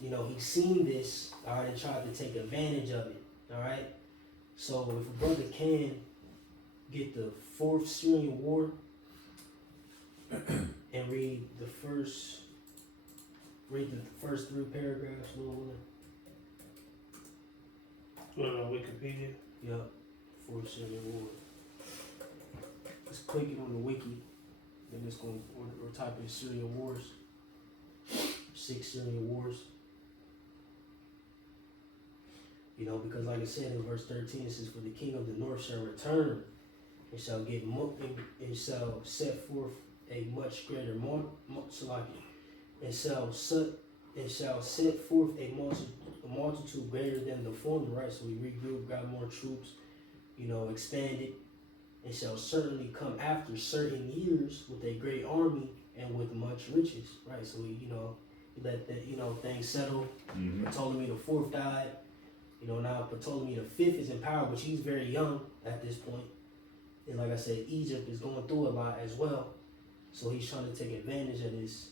He seen this, all right, and tried to take advantage of it, all right. So if a brother can get the Fourth Syrian War and read the first 3 paragraphs, Lord. Wikipedia. Yep, Fourth Syrian War. Just click it on the wiki, then it's going or type in Syrian Wars. 6 Syrian Wars. Because like I said in verse 13, it says, "For the king of the north shall return, and shall and shall set forth a much greater and shall set forth a multitude greater than the former." Right, so we regrouped, got more troops, expanded, and shall certainly come after certain years with a great army and with much riches. Right, so we let that things settle. Ptolemy the Fourth died. Now Ptolemy the Fifth is in power, but he's very young at this point. And like I said, Egypt is going through a lot as well. So he's trying to take advantage of this,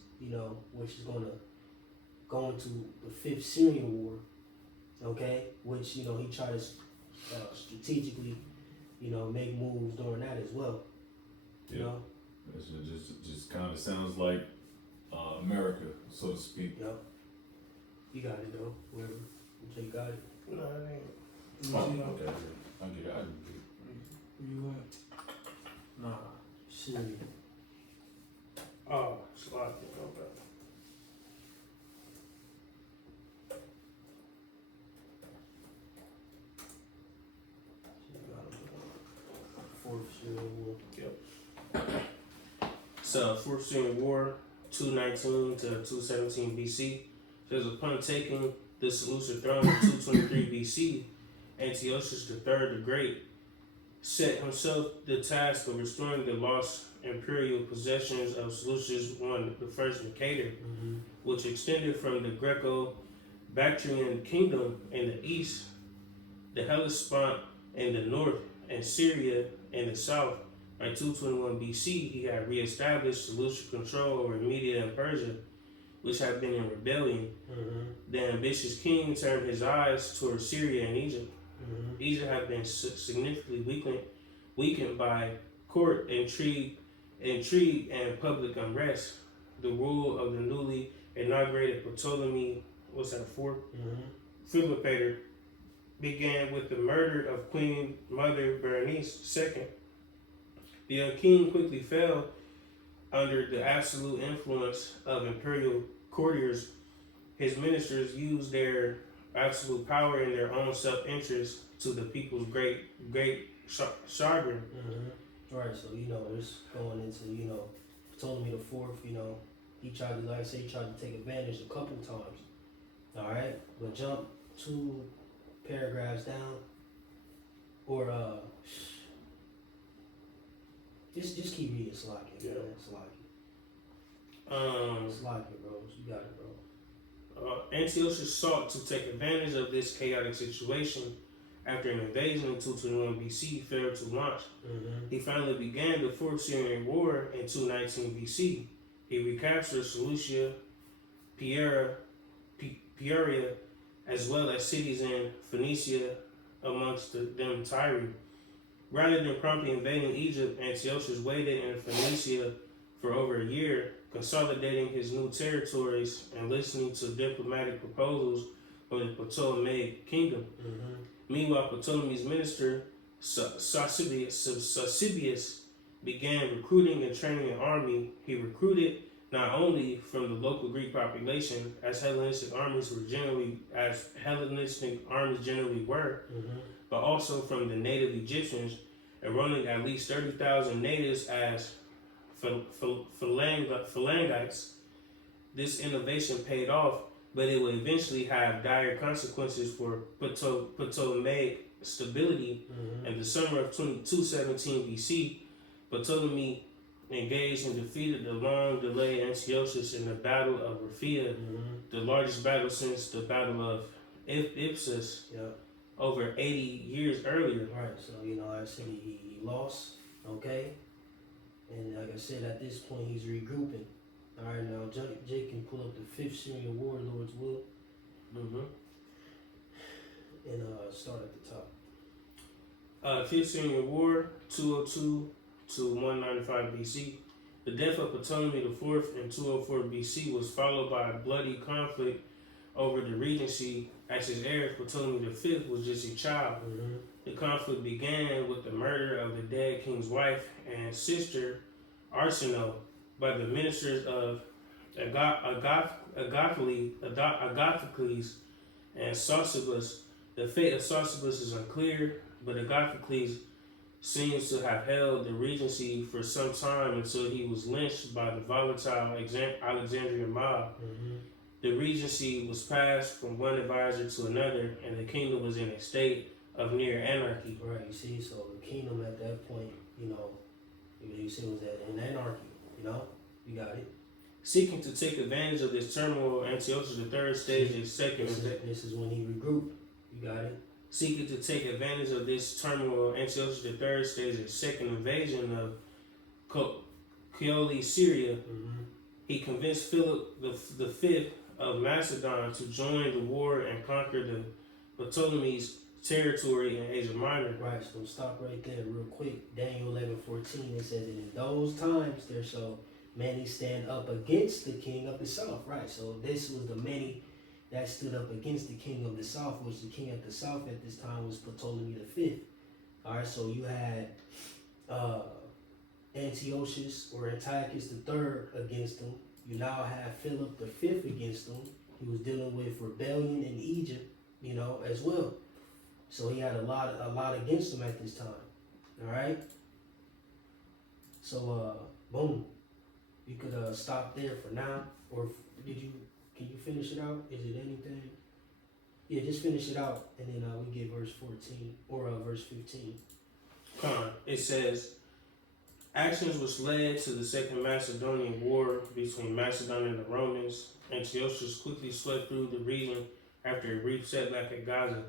which is going to go into the Fifth Syrian War, okay? Which, he tried to strategically, make moves during that as well. You know? It just kind of sounds like America, so to speak. Yep. You got it, though. Whoever. You got it. No, it ain't. Okay. I get it. Where you at? Nah. Syria. Oh, Slovakia. Okay. Fourth Syrian War. Yep. So, Fourth Syrian War, 219 to 217 BC. Says upon taking the Seleucid throne in 223 BC, Antiochus III the Great set himself the task of restoring the lost imperial possessions of Seleucus I, the first Mercator, which extended from the Greco-Bactrian kingdom in the east, the Hellespont in the north, and Syria in the south. By 221 BC, he had reestablished Seleucid control over Media and Persia, which had been in rebellion. The ambitious king turned his eyes towards Syria and Egypt. Egypt had been significantly weakened by court intrigue and public unrest. The rule of the newly inaugurated Ptolemy, Philopator, began with the murder of Queen Mother Berenice II. The young king quickly fell under the absolute influence of imperial courtiers. His ministers used their absolute power in their own self-interest to the people's great chagrin. Right, so it's going into Ptolemy the Fourth. He tried to, like I say, he tried to take advantage a couple times. All right, but jump 2 paragraphs down, or just keep reading Slovakia. Yeah. Slovakia, bro. You got it, bro. Antiochus sought to take advantage of this chaotic situation after an invasion in 221 BC failed to launch. He finally began the Fourth Syrian War in 219 BC. He recaptured Seleucia, Peoria, as well as cities in Phoenicia, amongst them Tyre. Rather than promptly invading Egypt, Antiochus waited in Phoenicia for over a year, consolidating his new territories and listening to diplomatic proposals from the Ptolemaic kingdom. Meanwhile, Ptolemy's minister, Sosibius, began recruiting and training an army. He recruited not only from the local Greek population, as Hellenistic armies generally were, but also from the native Egyptians, enrolling at least 30,000 natives as phalangites. This innovation paid off, but it would eventually have dire consequences for Ptolemaic stability. In the summer of 217 BC, Ptolemy engaged and defeated the long-delayed Antiochus in the Battle of Raphia, the largest battle since the Battle of Ipsus, over 80 years earlier. Right, so, like I said, he lost, okay? And like I said, at this point, he's regrouping. All right, now Jake can pull up the Fifth Syrian War, Lord's will. And start at the top. Fifth Syrian War, 202 to 195 BC. The death of Ptolemy IV in 204 BC was followed by a bloody conflict over the regency, as his heir, Ptolemy V, was just a child. The conflict began with the murder of the dead king's wife and sister, Arsinoe, by the ministers of Agathocles and Sosibus. The fate of Sosibus is unclear, but Agathocles seems to have held the regency for some time until he was lynched by the volatile Alexandrian mob. The regency was passed from one advisor to another, and the kingdom was in a state of near anarchy. Right, you see, so the kingdom at that point, you see, was in anarchy, you got it. Seeking to take advantage of this turmoil, Antiochus III staged a second. This is when he regrouped, you got it. Seeking to take advantage of this turmoil, Antiochus III staged a second invasion of Coele, Syria. He convinced Philip V of Macedon to join the war and conquer the Ptolemy's territory in Asia Minor. Right, so stop right there real quick. Daniel 11:14, it says, and in those times there shall many stand up against the king of the south. Right, so this was the many that stood up against the king of the south, which the king of the south at this time was Ptolemy V. All right, so you had Antiochus or Antiochus III against him. You now have Philip V against him. He was dealing with rebellion in Egypt, as well. So he had a lot against him at this time. All right. So boom, you could stop there for now, or can you finish it out? Is it anything? Yeah, just finish it out, and then we get verse 14 or verse 15. It says, actions which led to the Second Macedonian War between Macedon and the Romans. Antiochus quickly swept through the region after a brief setback at Gaza.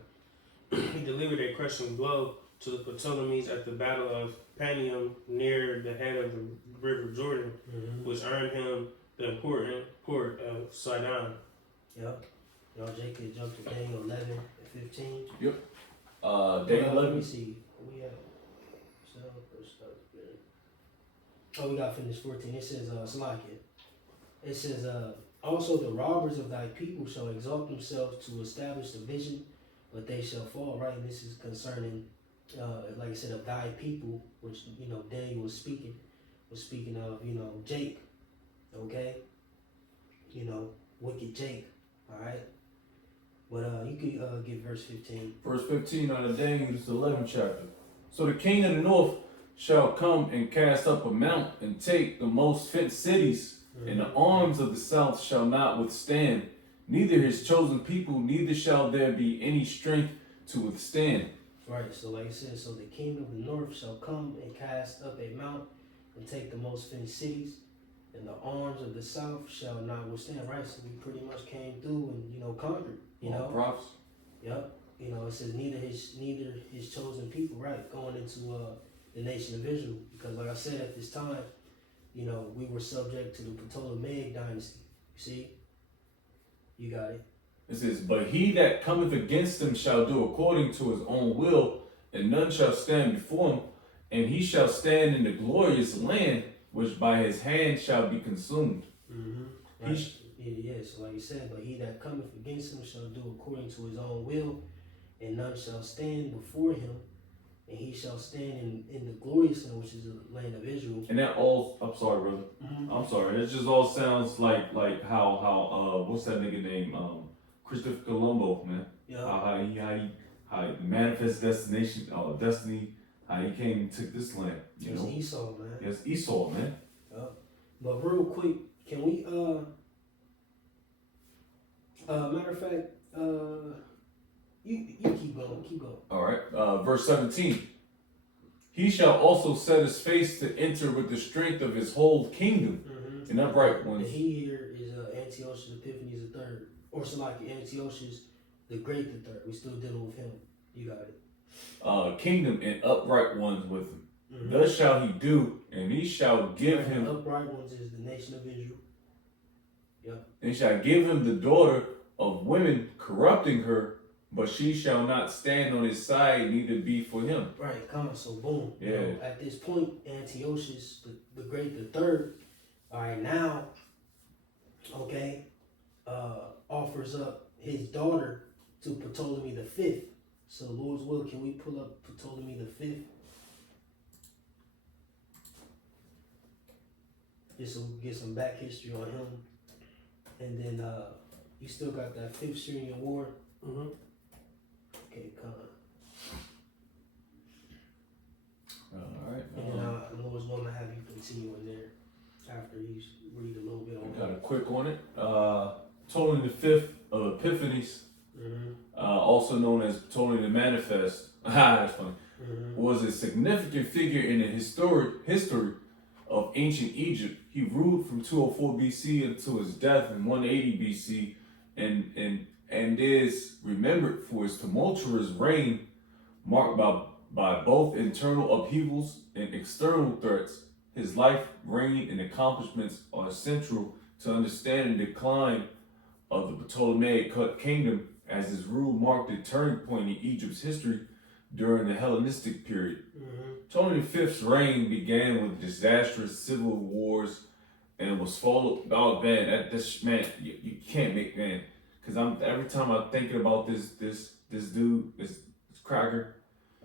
He delivered a crushing blow to the Ptolemies at the Battle of Panium near the head of the River Jordan, which earned him the important port of Sitdown. Yep. Y'all, Jake could jump to Daniel 11 and 15. Yep. Daniel 11. Let me see. We have we got finished 14. It says, Salakia. It says, also the robbers of thy people shall exalt themselves to establish the vision, but they shall fall. Right, and this is concerning, like I said, of thy people, which Daniel was speaking of, Jake. Okay, wicked Jake. All right, but you could give verse 15. Verse 15 out of Daniel's 11th chapter. So the king of the north shall come and cast up a mount and take the most fenced cities, and the arms of the south shall not withstand, neither his chosen people, neither shall there be any strength to withstand. Right, so like I said, so the king of the north shall come and cast up a mount and take the most fenced cities, and the arms of the south shall not withstand. Right, so we pretty much came through and conquered. Prophets. Yep. You know, it says neither his chosen people, right, going into the nation of Israel, because like I said, at this time, you know, we were subject to the Ptolemaic dynasty. You see, you got it. It says, but he that cometh against him shall do according to his own will, and none shall stand before him, and he shall stand in the glorious land, which by his hand shall be consumed. Mm-hmm. Right. So like you said, but he that cometh against him shall do according to his own will, and none shall stand before him, and he shall stand in the glorious land, which is the land of Israel. And that all, I'm sorry, brother. Mm-hmm. I'm sorry. It just all sounds like how what's that nigga name? Christopher Colombo, man. Yeah. How he manifest destiny, how he came and took this land. You It's know? Esau, man. Yes, Esau, man. But real quick, can we matter of fact, you keep going. All right. Verse 17. He shall also set his face to enter with the strength of his whole kingdom, and upright ones. And he here is Antiochus Epiphanes the third, or Salaki Antiochus the Great the third. We still dealing with him. You got it. Kingdom and upright ones with him. Thus shall he do, and he shall give him. Upright ones is the nation of Israel. Yep. And he shall give him the daughter of women, corrupting her, but she shall not stand on his side, neither be for him. Right, come on, so boom. Yeah. You know, at this point, Antiochus the Great the third, all right, now, okay, offers up his daughter to Ptolemy the fifth. So Lord's will, can we pull up Ptolemy the fifth? Just so we can get some back history on him. And then you still got that fifth Syrian war. Okay, come on. All right. And then Lord's will, I'm gonna have you continue in there after you read a little bit on Got a quick on it. Ptolemy the fifth of Epiphanes, also known as Ptolemy the Manifest. That's funny. Was a significant figure in the history of ancient Egypt. He ruled from 204 BC until his death in 180 BC, and is remembered for his tumultuous reign, marked by both internal upheavals and external threats. His life, reign, and accomplishments are central to understanding the decline of the Ptolemaic kingdom, as his rule marked a turning point in Egypt's history during the Hellenistic period. Ptolemy V's reign began with disastrous civil wars and was followed. Oh man, you can't make, man. Because every time I'm thinking about this dude, this cracker,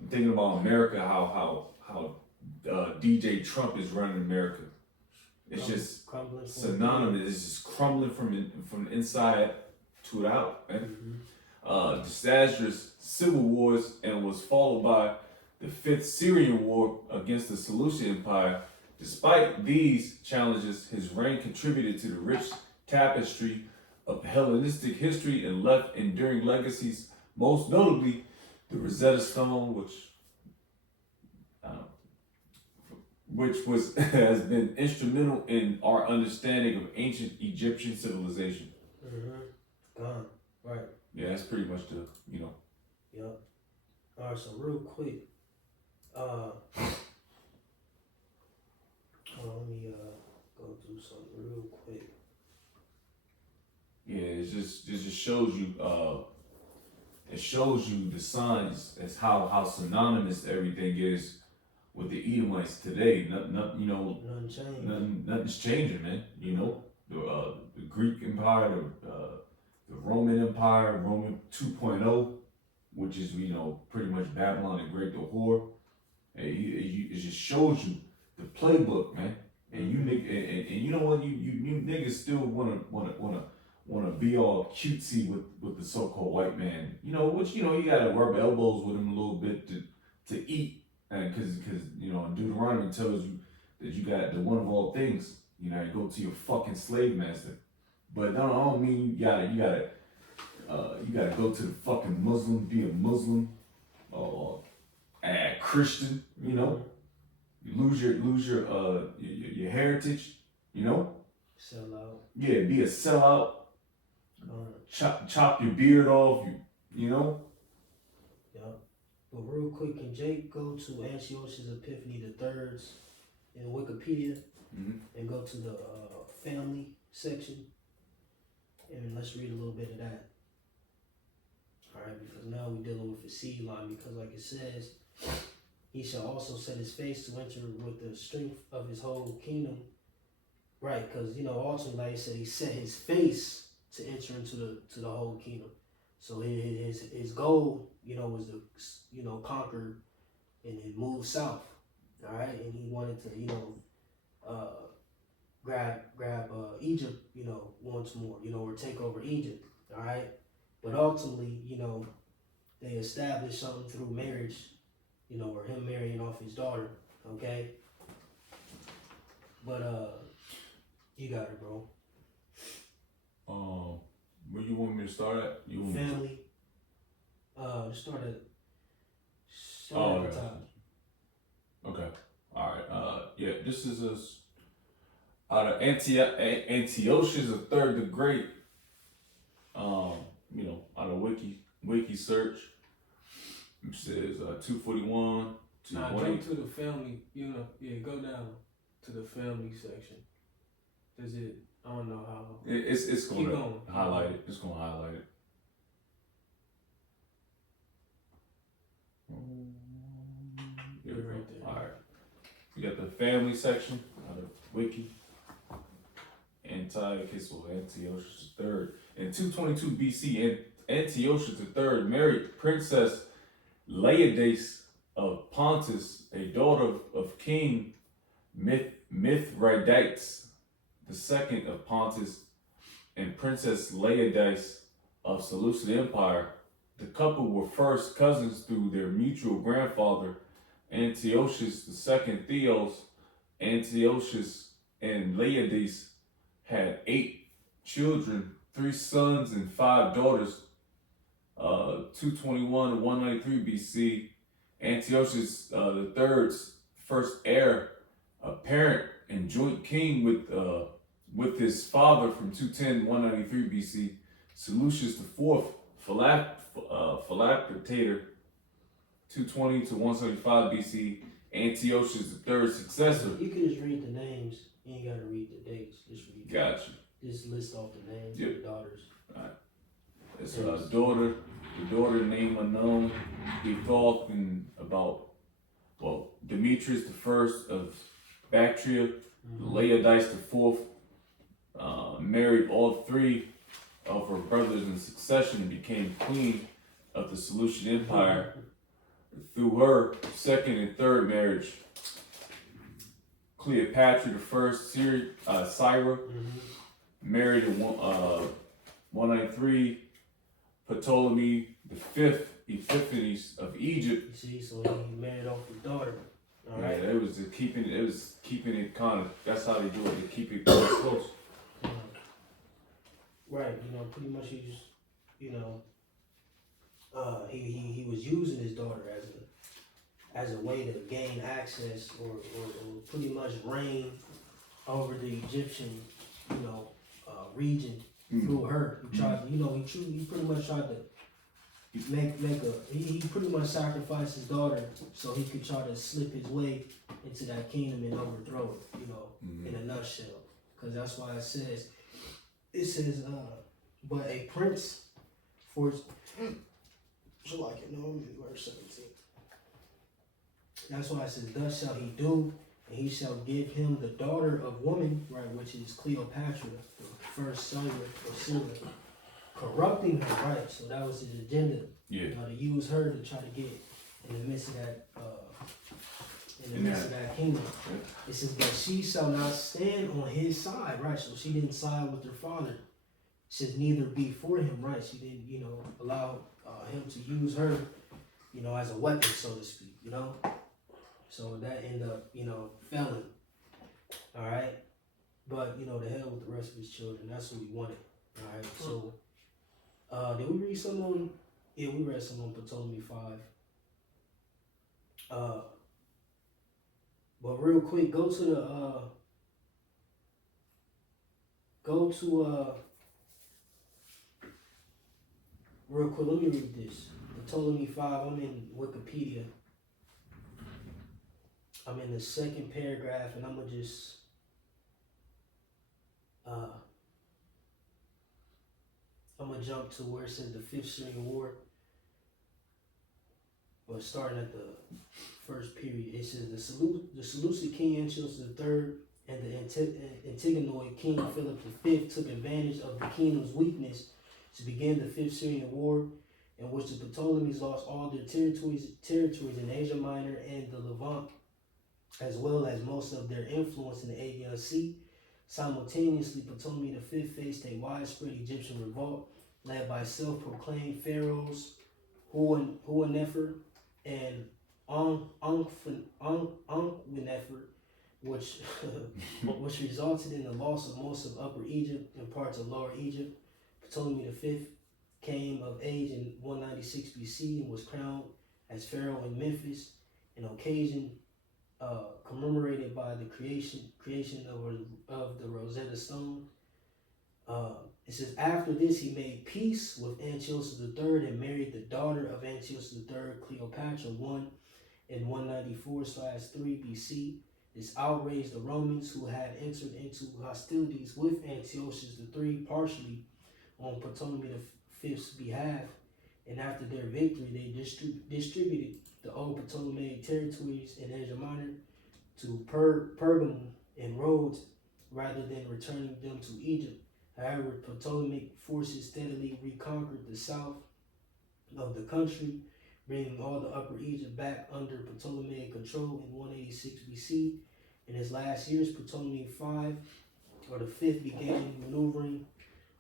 I'm thinking about America, how DJ Trump is running America. It's just synonymous. It's just crumbling from the inside to it out, man. Disastrous civil wars, and was followed by the Fifth Syrian War against the Seleucid Empire. Despite these challenges, his reign contributed to the rich tapestry of Hellenistic history and left enduring legacies, most notably the Rosetta Stone, which has been instrumental in our understanding of ancient Egyptian civilization. Gone. Right. Yeah, that's pretty much the, Yep. All right, so real quick, let me go through something real quick. Yeah, it just shows you the signs as how synonymous everything is with the Edomites today. Nothing changed. Nothing's changing, man. The Greek Empire, the Roman Empire, Roman 2.0, which is pretty much Babylon the Great, the whore. It just shows you the playbook, man. And you know what, you niggas still wanna be all cutesy with the so-called white man. You gotta rub elbows with him a little bit to eat, and because Deuteronomy tells you that you got the one of all things. You go to your fucking slave master. But I don't mean you gotta go to the fucking Muslim, be a Muslim, or a Christian. You lose your heritage. Sell out. Yeah, be a sellout. Chop your beard off. Yup. But real quick, can Jake go to Antiochus Epiphanes III's in Wikipedia and go to the family section? And let's read a little bit of that. Alright, because now we're dealing with the seed line, because like it says, he shall also set his face to enter with the strength of his whole kingdom. Right, because ultimately, like I said, he set his face to enter into the whole kingdom. So his goal, was to conquer and then move south. All right, and he wanted to grab Egypt, once more, or take over Egypt. All right, but ultimately, they established something through marriage, or him marrying off his daughter. Okay, but you got it, bro. Where you want me to start at? You want Family. Start at the top. Okay. All right. Yeah. This is out of Antiochus III the Great. Out of Wiki search. It says 241 to Nah, 1. jump to the family. Go down to the family section. Does it? I don't know how. It's Keep gonna going. highlight it. It's gonna highlight it. Here we go. Right there. All right. We got the family section out of Wiki. Antiochus III. In 222 BC, Antiochus III married Princess Laodice of Pontus, a daughter of King Mithridates II of Pontus, and Princess Laodice of Seleucid Empire. The couple were first cousins through their mutual grandfather, Antiochus II Theos. Antiochus and Laodice had 8 children, 3 sons and 5 daughters. 221 to 193 BC, Antiochus III's first heir, apparent and joint king with his father from 210 to 193 BC, Seleucus IV, Philocpator, 220 to 175 BC, Antiochus III's successor. You can just read the names. You ain't gotta read the dates. Just read. Gotcha. Just list off the names Yep. of the daughters. Alright. It's the daughter named unknown, betrothed in Demetrius I of Bactria, Laodice IV, married all 3 of her brothers in succession and became queen of the Seleucid Empire. Through her second and third marriage, Cleopatra I, Syra, married in 193, Ptolemy V, Epiphanes of Egypt. You see, so he married off his daughter. All right. Yeah, it was keeping it kind of. That's how they do it. They keep it close. Right. Pretty much he just, he was using his daughter as a way to gain access or pretty much reign over the Egyptian, region through her. He tried, he pretty much tried to he pretty much sacrificed his daughter so he could try to slip his way into that kingdom and overthrow it, in a nutshell. Because that's why it says, but a prince for, so like it, no, verse 17. That's why it says, thus shall he do, and he shall give him the daughter of woman, right, which is Cleopatra, the first son of Syria, corrupting her, right? So that was his agenda. Yeah. To use her to try to get in the midst of that, of that kingdom. Yeah. It says, but she shall not stand on his side, right? So she didn't side with her father. It says, neither be for him, right? She didn't, allow him to use her, as a weapon, so to speak, So that ended up, failing. All right. But, the hell with the rest of his children. That's what we wanted. All right. So, did we read some on? Yeah, we read some on Ptolemy 5. But real quick, go to real quick, let me read this. Ptolemy 5, I'm in Wikipedia. I'm in the second paragraph, and I'm gonna just I'm gonna jump to where it says the Fifth Syrian War. But starting at the first period, it says the Seleucid king Antiochus III and the Antigonoid king Philip V took advantage of the kingdom's weakness to begin the Fifth Syrian War, in which the Ptolemies lost all their territories in Asia Minor and the Levant, as well as most of their influence in the Aegean Sea. Simultaneously, Ptolemy V faced a widespread Egyptian revolt led by self-proclaimed pharaohs Huanefer and Ongwenefer, which resulted in the loss of most of Upper Egypt and parts of Lower Egypt. Ptolemy V came of age in 196 BC and was crowned as pharaoh in Memphis, an occasion commemorated by the creation of the Rosetta Stone. It says, after this, he made peace with Antiochus III and married the daughter of Antiochus III, Cleopatra I, in 194/3 BC. This outraged the Romans, who had entered into hostilities with Antiochus III partially on Ptolemy V's behalf, and after their victory, they distributed the old Ptolemaic territories in Asia Minor to Pergamum and Rhodes, rather than returning them to Egypt. However, Ptolemaic forces steadily reconquered the south of the country, bringing all the Upper Egypt back under Ptolemaic control in 186 BC. In his last years, Ptolemy V began maneuvering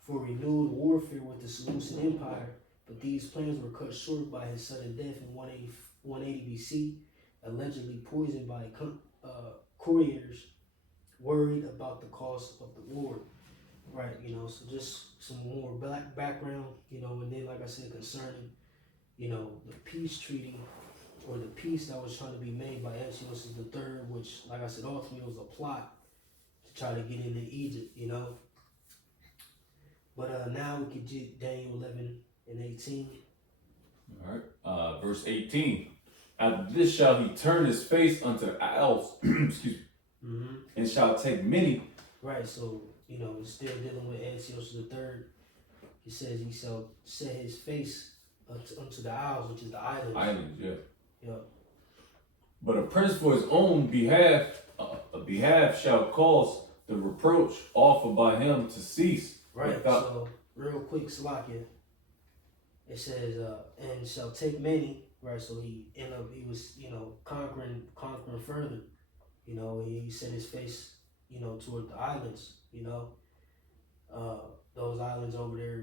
for renewed warfare with the Seleucid Empire, but these plans were cut short by his sudden death in 180 BC, allegedly poisoned by couriers worried about the cost of the war. Right, so just some more black background, and then like I said, concerning, the peace treaty or the peace that was trying to be made by Antiochus III, which, like I said, ultimately was a plot to try to get into Egypt, But now we could do Daniel 11 and 18. All right, verse 18. After this shall he turn his face unto the isles, excuse me, and shall take many. Right, so, still dealing with Antiochus III. He says he shall set his face unto the isles, which is the islands. Islands, yeah. Yep. But a prince for his own behalf shall cause the reproach offered by him to cease. Right, so real quick, Salakia. It says, and shall take many, right? So he was, conquering further. He set his face, toward the islands, those islands over there,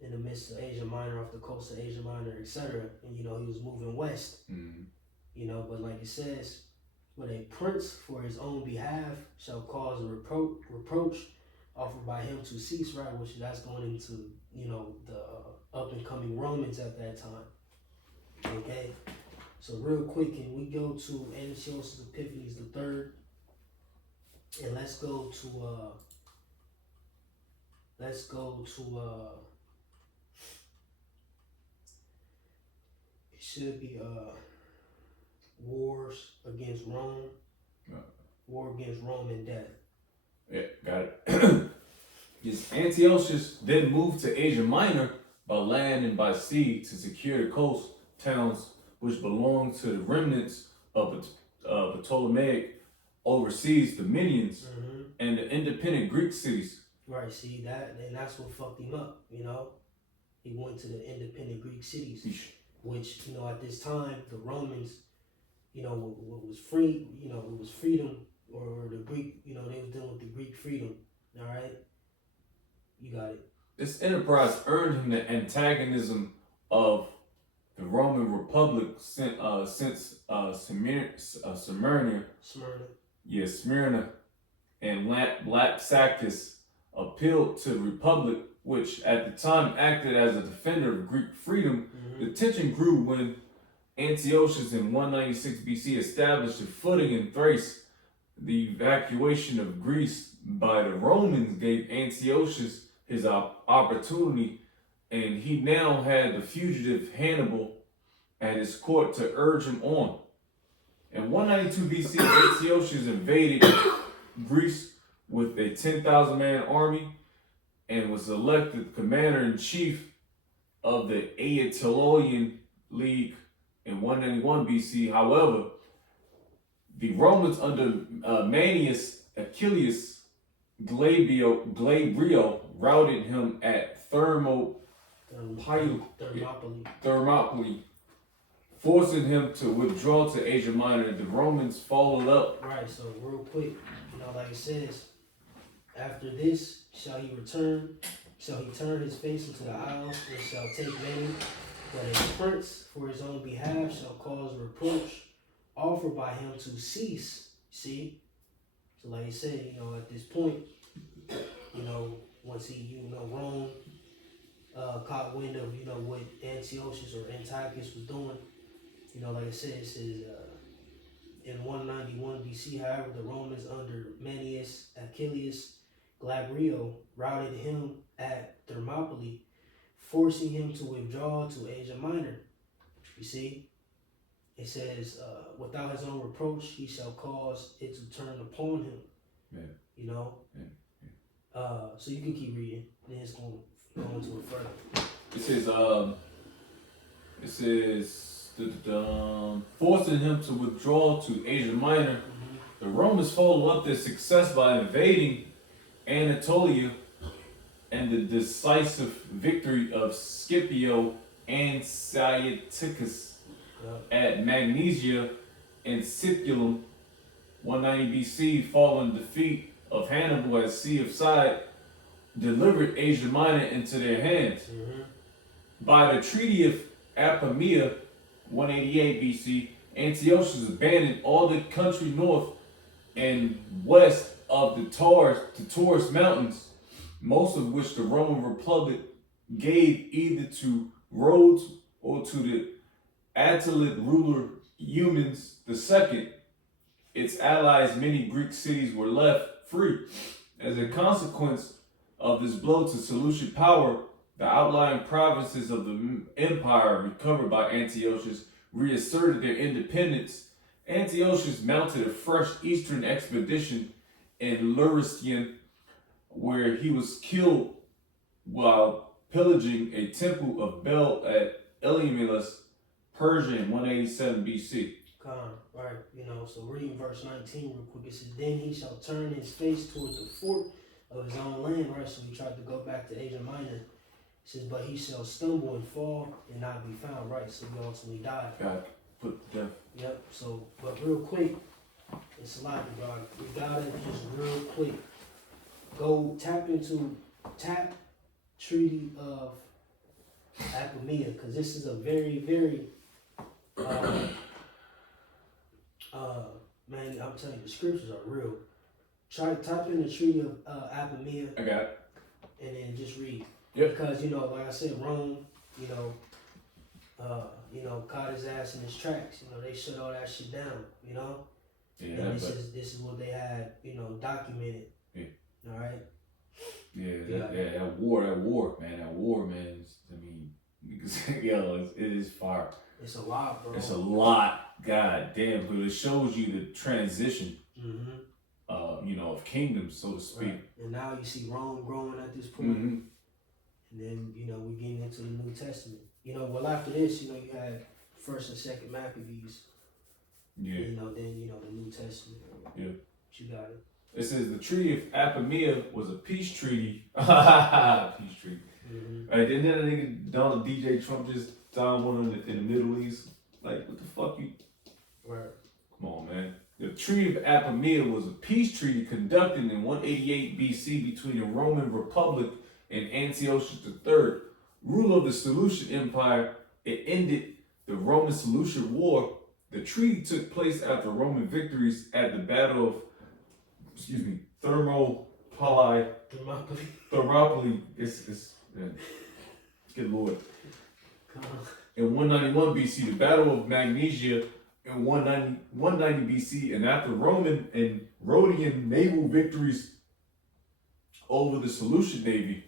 in the midst of Asia Minor, off the coast of Asia Minor, etc. And, he was moving west, but like it says, but a prince for his own behalf shall cause a reproach offered by him to cease, right? Which that's going into, the up and coming Romans at that time. Okay. So real quick, can we go to Antiochus Epiphanes III? And let's go to it should be wars against Rome. War against Rome and death. Yeah, got it. Yes, Antiochus then moved to Asia Minor by land and by sea to secure the coast towns which belonged to the remnants of Ptolemaic overseas dominions and the independent Greek cities. Right, see that, and that's what fucked him up, He went to the independent Greek cities, which, at this time, the Romans, what was free, it was freedom, or the Greek, they was dealing with the Greek freedom, all right? You got it. This enterprise earned him the antagonism of the Roman Republic since Smyrna. Yeah, Smyrna and Laxactus appealed to the Republic, which at the time acted as a defender of Greek freedom. The tension grew when Antiochus in 196 BC established a footing in Thrace. The evacuation of Greece by the Romans gave Antiochus his opportunity and he now had the fugitive Hannibal at his court to urge him on. In 192 BC, Antiochus invaded Greece with a 10,000-man army and was elected commander-in-chief of the Aetolian League in 191 BC. However, the Romans under Manius Achilles Glabrio routed him at Thermopylae, forcing him to withdraw to Asia Minor. The Romans followed up. Right, so real quick, like it says, after this shall he turn his face into the isles, and shall take many, but a prince for his own behalf shall cause reproach offered by him to cease. See? So like I said, at this point, once he, Rome caught wind of, what Antiochus or Antiochus was doing, like I said, it says in 191 BC, however, the Romans under Manius Achilles Glabrio routed him at Thermopylae, forcing him to withdraw to Asia Minor. You see? It says, without his own reproach, he shall cause it to turn upon him. Yeah. So you can keep reading, and then it's going to go into it further. It says, forcing him to withdraw to Asia Minor. Mm-hmm. The Romans followed up their success by invading Anatolia, and the decisive victory of Scipio Ansiaticus at Magnesia and Siculum, 190 BC, following defeat of Hannibal at Sea of Side, delivered Asia Minor into their hands. Mm-hmm. By the Treaty of Apamea, 188 BC, Antiochus abandoned all the country north and west of the Taurus Mountains, most of which the Roman Republic gave either to Rhodes or to the Attalid ruler Eumenes II. Its allies, many Greek cities, were left free. As a consequence of this blow to Seleucid power, the outlying provinces of the empire recovered by Antiochus reasserted their independence. Antiochus mounted a fresh eastern expedition in Luristion, where he was killed while pillaging a temple of Bel at Elymas, Persia in 187 BC. Right, so reading verse 19 real quick, it says, then he shall turn his face toward the fort of his own land, right? So he tried to go back to Asia Minor. It says, but he shall stumble and fall and not be found, right? So he ultimately died. God put to death. Yep, so, but real quick, it's a lot, bro. We gotta just real quick go tap Treaty of Apamea, because this is a very, very, man, I'm telling you, the scriptures are real. Type in the Treaty of Apamea. I got it. And then just read. Yep. Because, like I said, Rome, caught his ass in his tracks. They shut all that shit down, Yeah, and this is what they had, documented. Yeah. All right. That war, man. It is fire. It's a lot, bro. It's a lot. God damn, but it shows you the transition, of kingdoms, so to speak. Right. And now you see Rome growing at this point. Mm-hmm. And then, we're getting into the New Testament. After this, you had First and Second Maccabees. Yeah. Then, the New Testament. Yeah. But you got it. It says the Treaty of Apamea was a peace treaty. Peace treaty. Mm-hmm. Right, didn't that nigga Donald DJ Trump just signed one in the Middle East? Like, what the fuck you? Right. Come on, man. The Treaty of Apamea was a peace treaty conducted in 188 BC between the Roman Republic and Antiochus III, ruler of the Seleucid Empire. It ended the Roman Seleucid War. The treaty took place after Roman victories at the Battle of, Thermopylae. Good Lord. In 191 BC, the Battle of Magnesia in 190 BC, and after Roman and Rhodian naval victories over the Seleucid navy,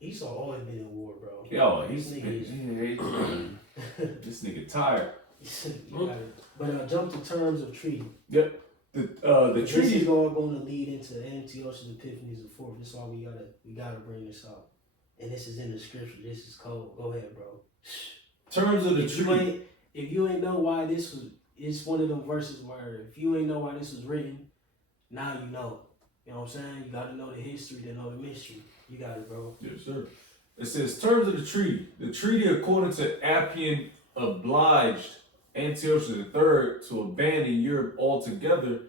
Esau always been in war, bro. Yo, This this nigga tired. You got it. But jump to terms of treaty. Yep. The This treaty. is all going to lead into Antiochus Epiphanes IV. This is why we gotta bring this up. And this is in the scripture. This is cold. Go ahead, bro. Terms of the treaty. If you ain't know why this was, it's one of them verses where if you ain't know why this was written, now you know. You know what I'm saying? You gotta know the history to know the mystery. You got it, bro. Yes, sir. It says terms of the treaty. The treaty, according to Appian, obliged Antiochus III to abandon Europe altogether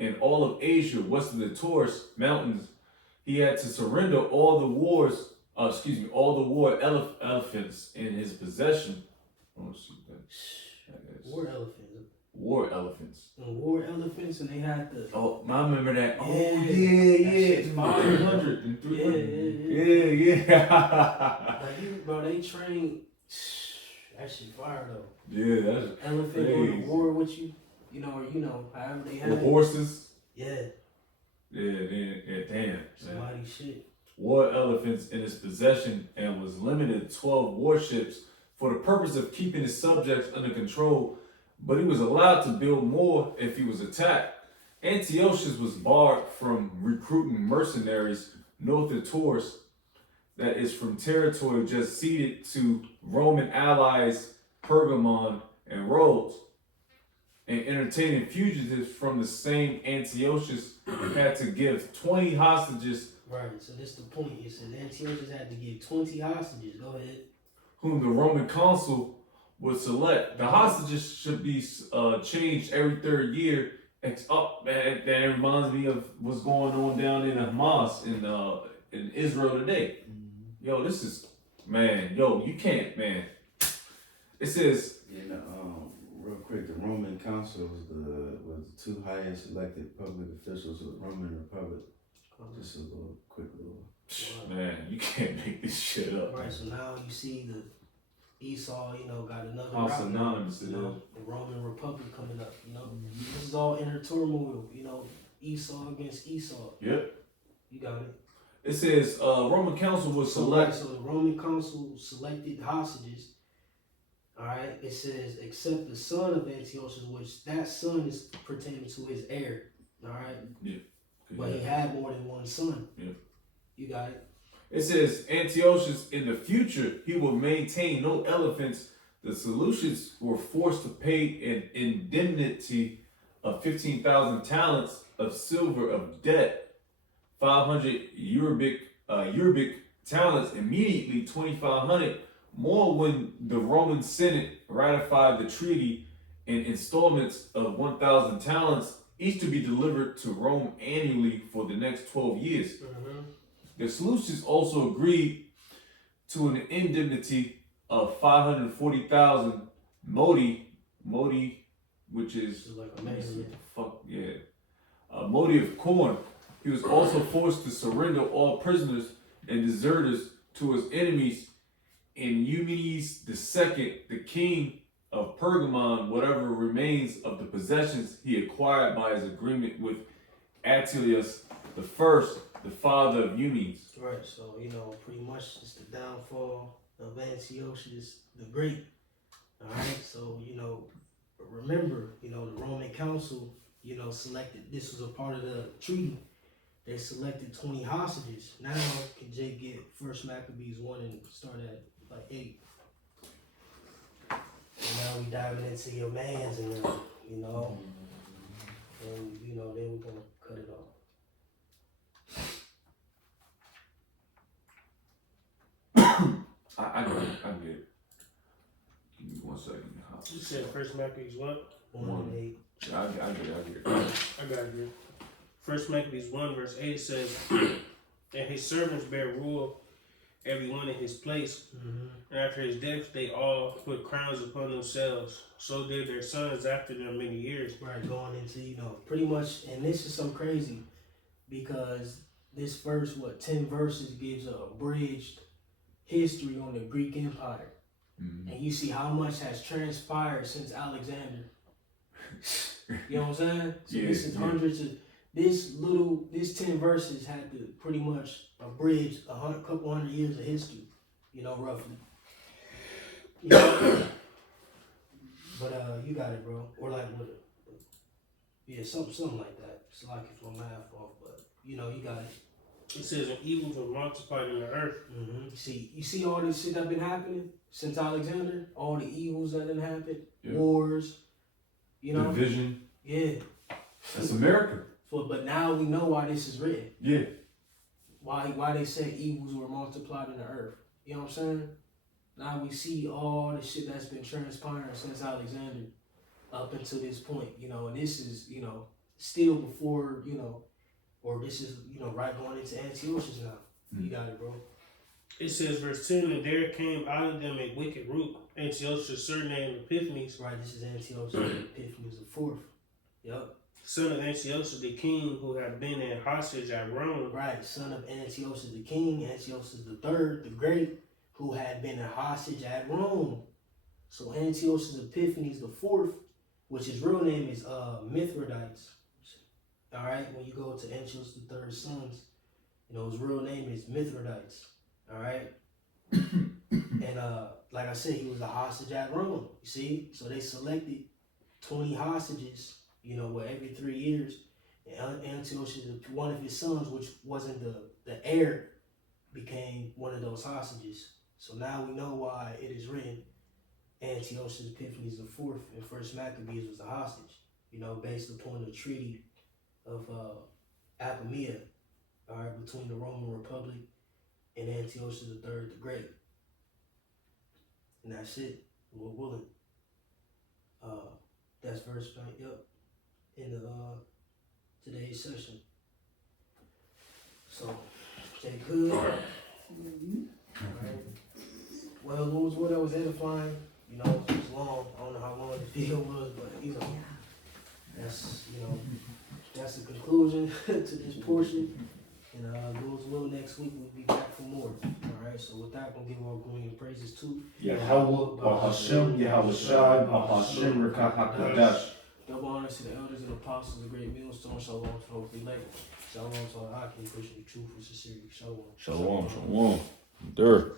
and all of Asia west of the Taurus mountains. He had to surrender all the war elephants in his possession. Oh, shoot, War elephants. War elephants. War elephants, and they had the. Oh, I remember that. Oh, yeah. 500 and 300. Yeah. Like, bro, they train. That shit fire though. Yeah, that's elephant crazy. going to war with you, however they have With horses. Yeah. Yeah, damn. Somebody shit. War elephants in his possession and was limited to 12 warships for the purpose of keeping his subjects under control, but he was allowed to build more if he was attacked. Antiochus was barred from recruiting mercenaries north of Taurus, that is from territory just ceded to Roman allies Pergamon and Rhodes, and entertaining fugitives from the same. Antiochus had to give 20 hostages. Right, so this the point. It says Antiochus had to give 20 hostages. Go ahead. Whom the Roman consul would select. The hostages should be changed every third year. That reminds me of what's going on down in Hamas in Israel today. Yo, this is, man, you can't, man. It says, real quick, the Roman consuls was the two highest elected public officials of the Roman Republic. Just a quick little. Man, you can't make this shit up. Right, so now you see the Esau, got another How route, synonymous it is. the Roman Republic coming up, This is all inner turmoil, Esau against Esau. Yep. You got it. It says Roman council was select. So the Roman consul selected hostages. All right. It says except the son of Antiochus, which that son is pertaining to his heir. All right. Yeah. But he had more than one son. Yeah. You got it. It says Antiochus in the future he will maintain no elephants. The Seleucids were forced to pay an indemnity of 15,000 talents of silver of debt. 500 Urabic talents immediately, 2,500 more when the Roman Senate ratified the treaty in installments of 1,000 talents, each to be delivered to Rome annually for the next 12 years. The Seleucids also agreed to an indemnity of 540,000 modi, which is like a man. a modi of corn. He was also forced to surrender all prisoners and deserters to his enemies. And Eumenes II, the king of Pergamon, whatever remains of the possessions he acquired by his agreement with Attius I, the father of Eumenes. Right, so, pretty much it's the downfall of Antiochus the Great. All right, so, remember, the Roman council, selected, this was a part of the treaty. They selected 20 hostages. Now, can Jake get 1 Maccabees 1 and start at like 8? And now we diving into your mans and then, and, then we're going to cut it off. I get it. Give me 1 second. You said 1 Maccabees what? 1 and 8. I get it. I got it here. 1 Maccabees 1 verse 8 says, and his servants bear rule, every one in his place. And after his death, they all put crowns upon themselves. So did their sons after them many years. Right, going into, pretty much, and this is some crazy, because this first, 10 verses gives a abridged history on the Greek Empire. And you see how much has transpired since Alexander. You know what I'm saying? So this is hundreds of, this 10 verses had to pretty much abridge couple hundred years of history, roughly. But you got it, bro. Or like what? Yeah, something like that. It's like if my math off, but you got it. It says, "And evils were multiplied in the earth." You see all this shit that been happening since Alexander. All the evils that done happened, Yeah. wars. Division. Yeah. That's America. But now we know why this is written. Yeah. Why they say evils were multiplied in the earth. You know what I'm saying? Now we see all the shit that's been transpiring since Alexander up until this point, and this is, still before, or this is, right going into Antiochus now. You got it, bro. It says, verse 10, "And there came out of them a wicked root, Antiochus, surnamed Epiphanes, Right, this is Antiochus Epiphanes the fourth. Yep. son of Antiochus the king, who had been in hostage at Rome." Right, son of Antiochus the king, Antiochus the third, the great, who had been a hostage at Rome. So Antiochus Epiphanes the fourth, which his real name is Mithridates. All right, when you go to Antiochus the third's sons, his real name is Mithridates. All right, and like I said, he was a hostage at Rome. You see, so they selected 20 hostages. Every 3 years, and Antiochus, one of his sons, which wasn't the heir, became one of those hostages. So now we know why it is written Antiochus Epiphanes the fourth and First Maccabees was a hostage. Based upon the treaty of Apamea, all right, between the Roman Republic and Antiochus the third the Great. And that's it. Lord willing. That's verse 9. Yep. In the today's session. So stay good. Alright. Well, Lord's word, that was edifying. It was long. I don't know how long the video was, but that's the conclusion to this portion. And Lord's will, next week we'll be back for more. Alright, so with that, we'll give all glory and praises to Yahweh, Bahashem, Yahweh Shai, Bahashem, Rekah HaKadosh. double honors to the elders and apostles, the great millstone. Shalom to hopefully later. Shalom to all Akim, pushing the truth with sincerity. Shalom. Shalom, shalom. There.